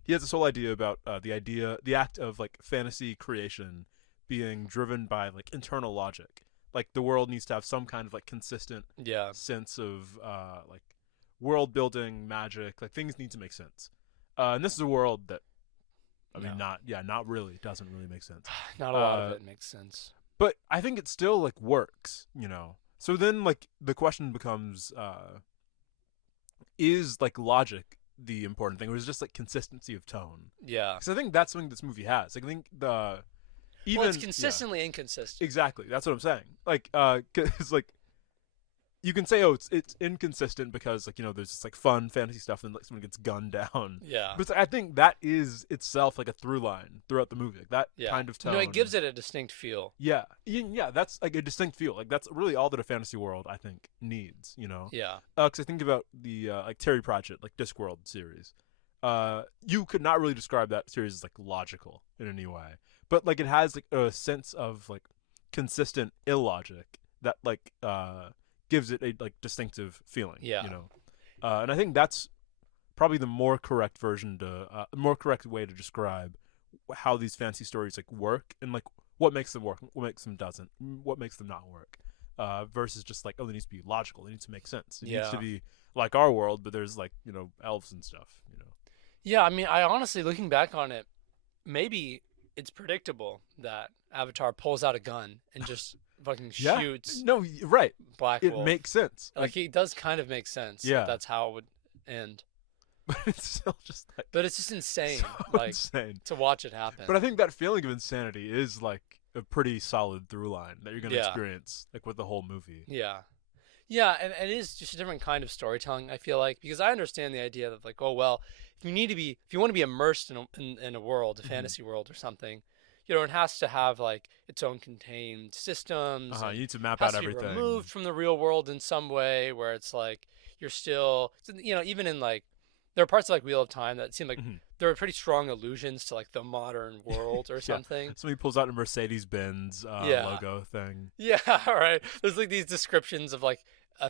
he has this whole idea about the act of like fantasy creation being driven by like internal logic. Like, the world needs to have some kind of like consistent sense of like world building, magic. Like, things need to make sense. And this is a world that, not really, doesn't really make sense. Not a lot of it makes sense. But I think it still like works, So then like the question becomes, is like logic the important thing, or is it just like consistency of tone? Yeah. Because I think that's something this movie has. Like, I think it's consistently inconsistent. Exactly, that's what I'm saying. Like, because like you can say, it's inconsistent because like there's just like fun fantasy stuff and like someone gets gunned down. Yeah. But I think that is itself like a through line throughout the movie. Like, that kind of tone. It gives it a distinct feel. Yeah. Yeah, that's like a distinct feel. Like, that's really all that a fantasy world, I think, needs, Yeah. Because I think about the like Terry Pratchett, like Discworld series. You could not really describe that series as like logical in any way. But like it has like a sense of like consistent illogic that like gives it a like distinctive feeling. Yeah. And I think that's probably the more correct more correct way to describe how these fantasy stories like work, and like what makes them work, what makes them what makes them not work, versus just like, they need to be logical, they need to make sense. It needs to be like our world, but there's like elves and stuff. Yeah, I mean, I honestly, looking back on it, maybe it's predictable that Avatar pulls out a gun and just fucking shoots. No, right. Black It Wolf. makes sense. Like, it does kind of make sense. Yeah. That's how it would end. But it's still just like. But it's just insane. So insane to watch it happen. But I think that feeling of insanity is like a pretty solid through line that you're gonna experience like with the whole movie. Yeah. Yeah, and it is just a different kind of storytelling, I feel like, because I understand the idea that like, oh well, if you want to be immersed in a world, a fantasy world or something, it has to have like its own contained systems. You need to map out everything. Be removed from the real world in some way, where it's like you're still, even in like, there are parts of like Wheel of Time that seem like there are pretty strong allusions to like the modern world or something. Somebody pulls out a Mercedes-Benz logo thing. Yeah, all right. There's like these descriptions of like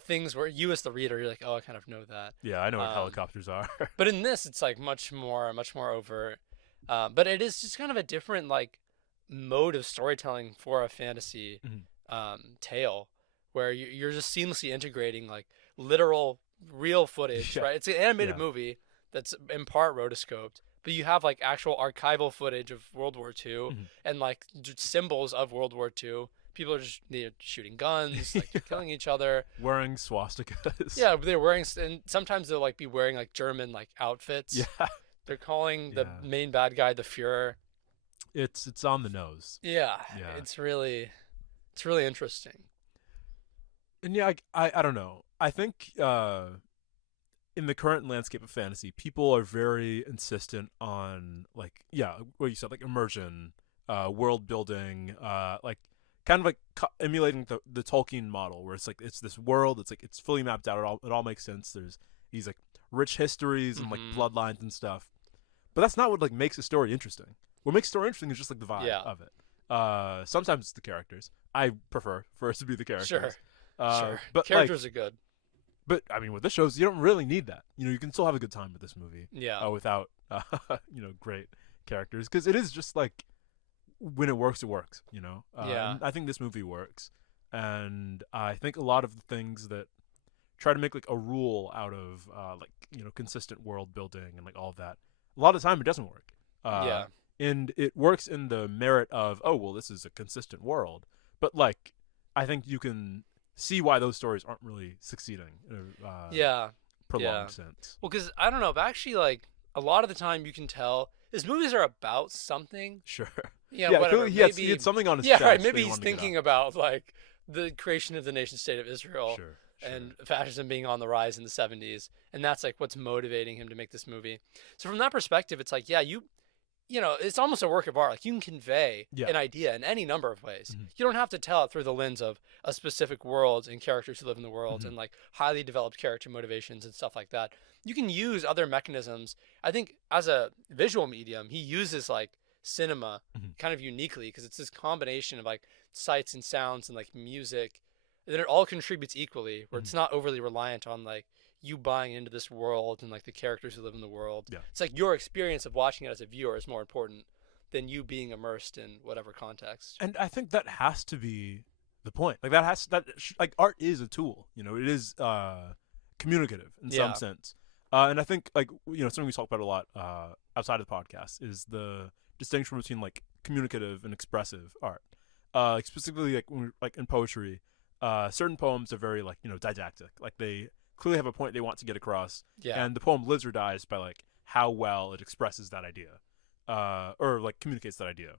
things where you as the reader, you're like, oh, I kind of know that. Yeah, I know what helicopters are. But in this, it's like much more overt. But it is just kind of a different like mode of storytelling for a fantasy tale, where you're just seamlessly integrating like literal real footage, right? It's an animated movie that's in part rotoscoped, but you have like actual archival footage of World War II and like symbols of World War II. People are just shooting guns, like killing each other, wearing swastikas. Yeah, they're wearing, and sometimes they'll like be wearing like German like outfits. Yeah, they're calling the main bad guy the Führer. It's on the nose. Yeah. It's really interesting. And I don't know. I think in the current landscape of fantasy, people are very insistent on like what you said, like immersion, world building, like kind of like emulating the Tolkien model, where it's like it's this world, it's like it's fully mapped out, it all makes sense. There's these like rich histories and like bloodlines and stuff, but that's not what like makes a story interesting. What makes a story interesting is just like the vibe of it. Sometimes it's the characters. I prefer for us to be the characters. Sure. But characters are good. But I mean, with this shows, you don't really need that. You can still have a good time with this movie. Yeah. Without great characters, because it is just like when it works, it works. And I think this movie works, and I think a lot of the things that try to make like a rule out of consistent world building and like all of that, a lot of the time it doesn't work. and it works in the merit of, oh well, this is a consistent world. But like, I think you can see why those stories aren't really succeeding in a Yeah. prolonged sense. Well, because I don't know, but actually, like a lot of the time, you can tell his movies are about something. Sure. Yeah, Yeah, whatever. clearly he Maybe, had something on his yeah, chest. right. that Maybe he he's wanted to get thinking out. about like the creation of the nation state of Israel Sure. and fascism being on the rise in the 70s, and that's like what's motivating him to make this movie. So from that perspective, it's like, yeah, you know, it's almost a work of art. Like you can convey an idea in any number of ways. Mm-hmm. You don't have to tell it through the lens of a specific world and characters who live in the world Mm-hmm. and like highly developed character motivations and stuff like that. You can use other mechanisms. I think as a visual medium, he uses like cinema kind of uniquely because it's this combination of like sights and sounds and like music. And then it all contributes equally, where it's not overly reliant on like you buying into this world and like the characters who live in the world. Yeah. It's like your experience of watching it as a viewer is more important than you being immersed in whatever context. And I think that has to be the point. Like like art is a tool. You know, it is communicative in some sense. And I think like something we talk about a lot outside of the podcast is the distinction between like communicative and expressive art. Like specifically like in poetry, certain poems are very like didactic. Like they clearly have a point they want to get across. Yeah. And the poem lives or dies by like how well it expresses that idea, or like communicates that idea.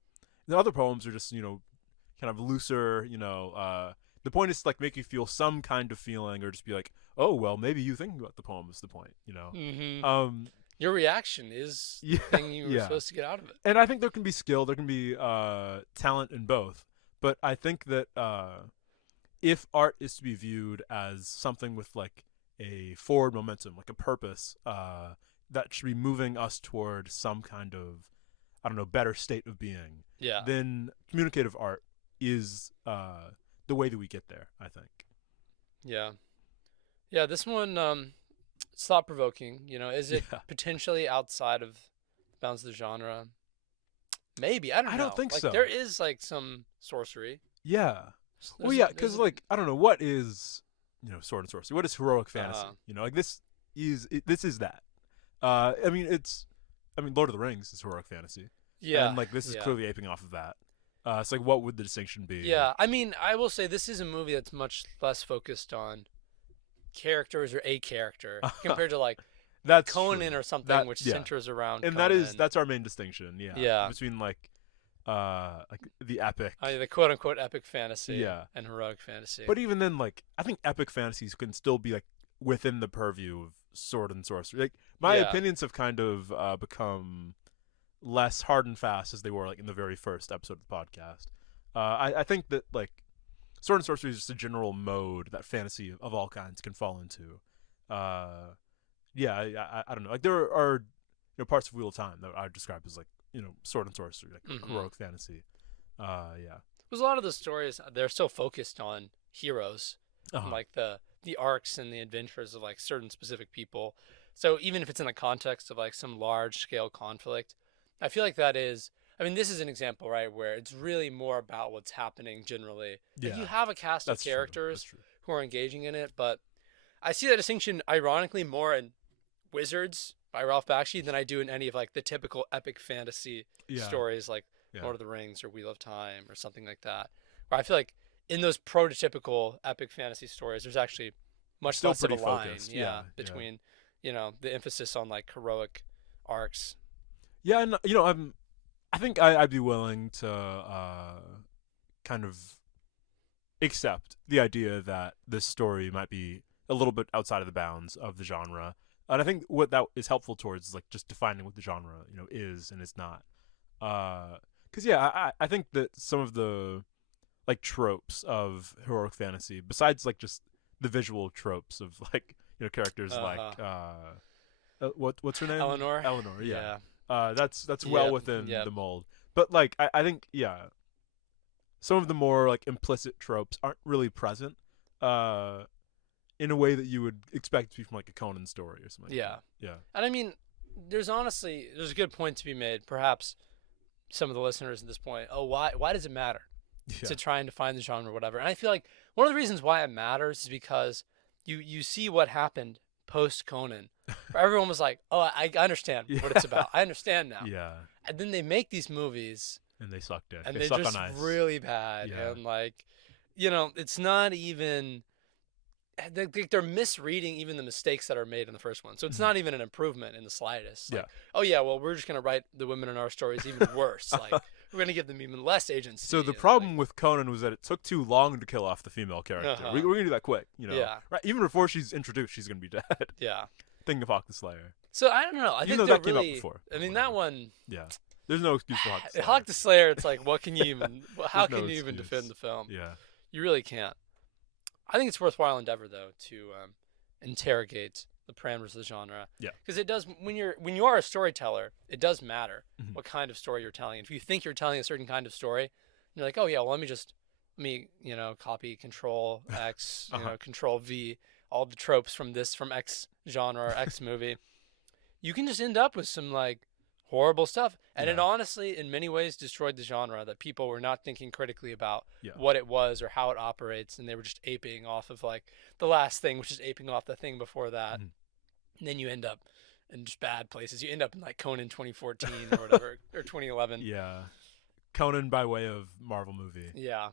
The other poems are just kind of looser. The point is to like make you feel some kind of feeling, or just be like, oh well, maybe you thinking about the poem is the point. Mm-hmm. Your reaction is the thing you were supposed to get out of it. And I think there can be skill, there can be talent in both. But I think that if art is to be viewed as something with like a forward momentum, like a purpose, that should be moving us toward some kind of, I don't know, better state of being. Yeah. Then communicative art is the way that we get there, I think. Yeah. Yeah, this one, it's thought-provoking. Is it potentially outside of the bounds of the genre? Maybe. I don't know. I don't think so. There is like some sorcery. Yeah. There's because like I don't know, what is sword and sorcery? What is heroic fantasy? Like this is that. I mean Lord of the Rings is heroic fantasy. Yeah. And like this is clearly aping off of that. It's like, what would the distinction be? Yeah. I mean, I will say this is a movie that's much less focused on characters or a character compared to like that's Conan true. or something, which centers around and Conan. that's our main distinction. Yeah. Between like the epic, the quote unquote epic fantasy and heroic fantasy. But even then, like I think epic fantasies can still be like within the purview of sword and sorcery. Like my opinions have kind of become less hard and fast as they were like in the very first episode of the podcast. I think that like sword and sorcery is just a general mode that fantasy of all kinds can fall into. I don't know. Like there are parts of Wheel of Time that I would describe as like sword and sorcery, like heroic fantasy. Because a lot of the stories, they're so focused on heroes, and like the arcs and the adventures of like certain specific people. So even if it's in the context of like some large scale conflict, I feel like that is. I mean, this is an example, right, where it's really more about what's happening generally. Like you have a cast of characters who are engaging in it, but I see that distinction ironically more in Wizards by Ralph Bakshi than I do in any of like the typical epic fantasy stories like Lord of the Rings or Wheel of Time or something like that. Where I feel like in those prototypical epic fantasy stories, there's actually much still less of a pretty line focused. between the emphasis on like heroic arcs. Yeah, and I think I'd be willing to kind of accept the idea that this story might be a little bit outside of the bounds of the genre. And I think what that is helpful towards is like just defining what the genre, is and is not. Because I think that some of the like tropes of heroic fantasy, besides like just the visual tropes of like characters like what's her name? Eleanor. Yeah. That's well within the mold. But like I think some of the more like implicit tropes aren't really present in a way that you would expect to be from like a Conan story or something. Yeah. Yeah. And I mean, there's a good point to be made. Perhaps some of the listeners at this point, why does it matter to try and define the genre or whatever? And I feel like one of the reasons why it matters is because you see what happened post Conan, where everyone was like, oh, I understand what it's about. I understand now. Yeah. And then they make these movies, And they suck dick. and they they're suck just on ice. really bad. Yeah. And like, it's not even. They're misreading even the mistakes that are made in the first one. So it's not even an improvement in the slightest. Like, oh yeah, well we're just gonna write the women in our stories even worse. Like we're gonna give them even less agency. So the problem with Conan was that it took too long to kill off the female character. We're gonna do that quick, Yeah. Right? Even before she's introduced, she's gonna be dead. Yeah. Think of Hawk the Slayer. So I don't know. I think that really, came up before. I mean that one. Yeah. There's no excuse for Hawk the Slayer. Hawk the Slayer. It's like, what can you even? How There's can no you even excuse. defend the film? Yeah. You really can't. I think it's a worthwhile endeavor though to interrogate the parameters of the genre. Yeah. Because it does when you are a storyteller, it does matter what kind of story you're telling. If you think you're telling a certain kind of story, you're like, oh yeah, well let me copy Control X, Control V, all the tropes from X genre or X movie. You can just end up with some like horrible stuff. And it honestly, in many ways, destroyed the genre, that people were not thinking critically about what it was or how it operates. And they were just aping off of like the last thing, which is aping off the thing before that. And then you end up in just bad places. You end up in like Conan 2014 or whatever, or 2011. Yeah. Conan by way of Marvel movie. Yeah.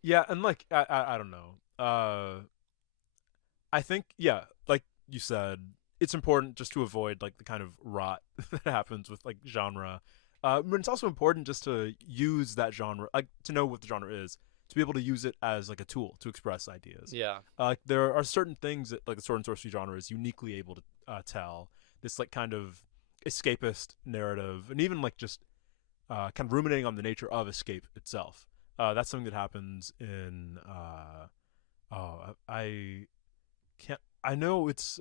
Yeah, and like, I don't know. I think, like you said, it's important just to avoid like the kind of rot that happens with like genre. But it's also important just to use that genre, like to know what the genre is, to be able to use it as like a tool to express ideas. Yeah. Like there are certain things that like the sword and sorcery genre is uniquely able to tell. This like kind of escapist narrative, and even like just kind of ruminating on the nature of escape itself. That's something that happens in I know it's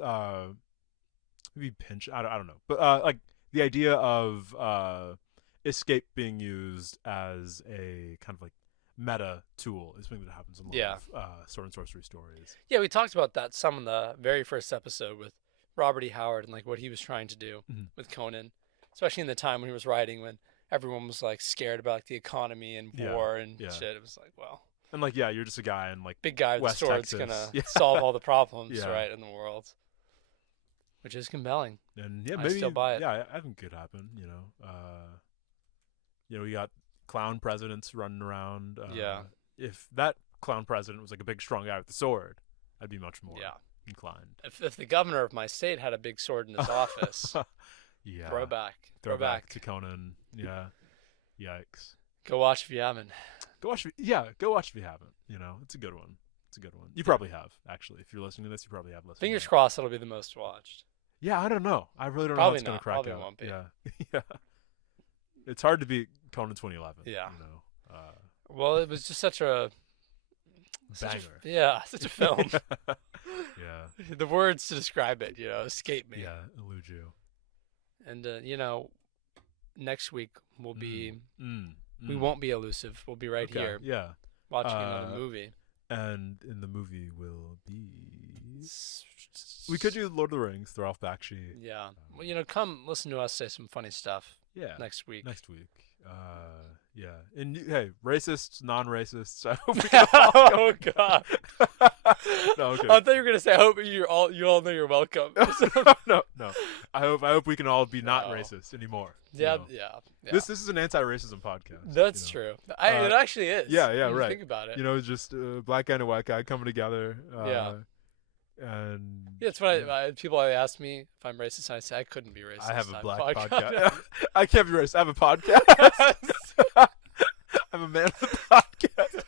maybe pinch. I don't know, but like the idea of escape being used as a kind of like meta tool is something that happens in a lot of sword and sorcery stories. Yeah, we talked about that some in the very first episode with Robert E. Howard and like what he was trying to do with Conan, especially in the time when he was writing, when everyone was like scared about like the economy and war and shit. It was like, well, and like you're just a guy and like big guy with West the sword's Texas. gonna solve all the problems right in the world, which is compelling. And I maybe still buy it. Yeah, I think it could happen. We got clown presidents running around. If that clown president was like a big strong guy with the sword, I'd be much more inclined. If the governor of my state had a big sword in his office, throwback to Conan. Yeah, yikes. Go watch if you haven't. Go watch if you haven't. It's a good one. You probably have, actually. If you're listening to this, you probably have listened. Fingers crossed it'll be the most watched. Yeah, I don't know. I really don't Probably know how it's not. going to crack Probably out. won't be. Yeah. It's hard to beat Conan 2011. Yeah. Well, it was just such a banger. Such a film. Yeah. The words to describe it, escape me. Yeah, elude you. And next week we'll be we won't be elusive. We'll be right here. Yeah. Watching another movie. And in the movie will be we could do Lord of the Rings, the Ralph Bakshi. Yeah. Well, come listen to us say some funny stuff. Yeah. Next week. Yeah. And hey, racists, non-racists. I hope we oh God. No, okay. I thought you were gonna say, I hope you all know you're welcome. No. I hope we can all be not racist anymore. Yeah. This is an anti-racism podcast. That's true. It actually is. Yeah, when right. you think about it. Just a black guy and a white guy coming together. And it's funny. People ask me if I'm racist, and I say I couldn't be racist. I have a black podcast. I can't be racist. I have a podcast. I'm a man with a podcast.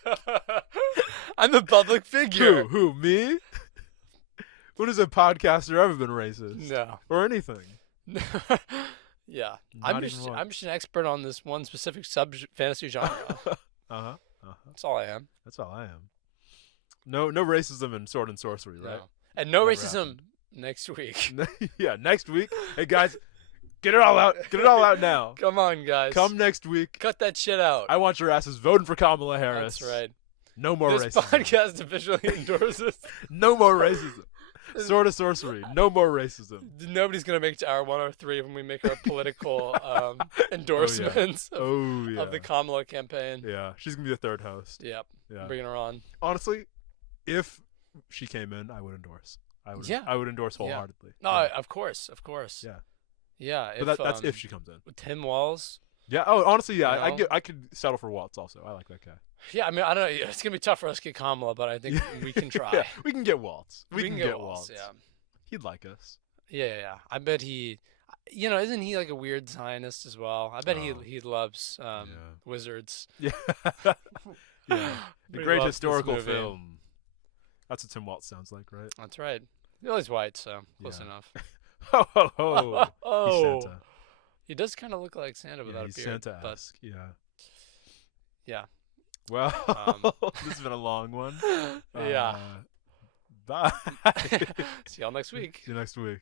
I'm a public figure. Who? Me? When has a podcaster ever been racist? No. Or anything? Yeah. I'm just an expert on this one specific fantasy genre. That's all I am. That's all I am. No racism in sword and sorcery, right? No. And no racism next week. Yeah, next week. Hey guys, get it all out. Get it all out now. Come on, guys. Come next week. Cut that shit out. I want your asses voting for Kamala Harris. That's right. No more this racism. This podcast officially endorses. No more racism. Sorta Sorcery. No more racism. Nobody's going to make it to hour 1 or 3 when we make our political endorsements of the Kamala campaign. Yeah, she's going to be the third host. Yep. Yeah. Bringing her on. Honestly, if she came in, I would endorse. I would endorse wholeheartedly. No, of course. Yeah. Yeah, But that's if she comes in. Tim Walz. Yeah. Oh, honestly, yeah. You know? I could settle for Waltz also. I like that guy. Yeah, I mean, I don't know. It's gonna be tough for us to get Kamala, but I think we can try. Yeah, we can get Waltz. We can get Walz. Yeah. He'd like us. Yeah. I bet he. Isn't he like a weird Zionist as well? I bet he loves wizards. Yeah. Yeah. The He great loves this historical movie. film. That's what Tim Waltz sounds like, right? That's right. Well, he's white, so close Yeah. enough. Ho ho ho! He's Oh, Santa. he does kind of look like Santa Yeah, without he's a beard. But Santa-esque. Yeah. yeah, Well, this has been a long one. yeah. Bye. See y'all next week. See you next week.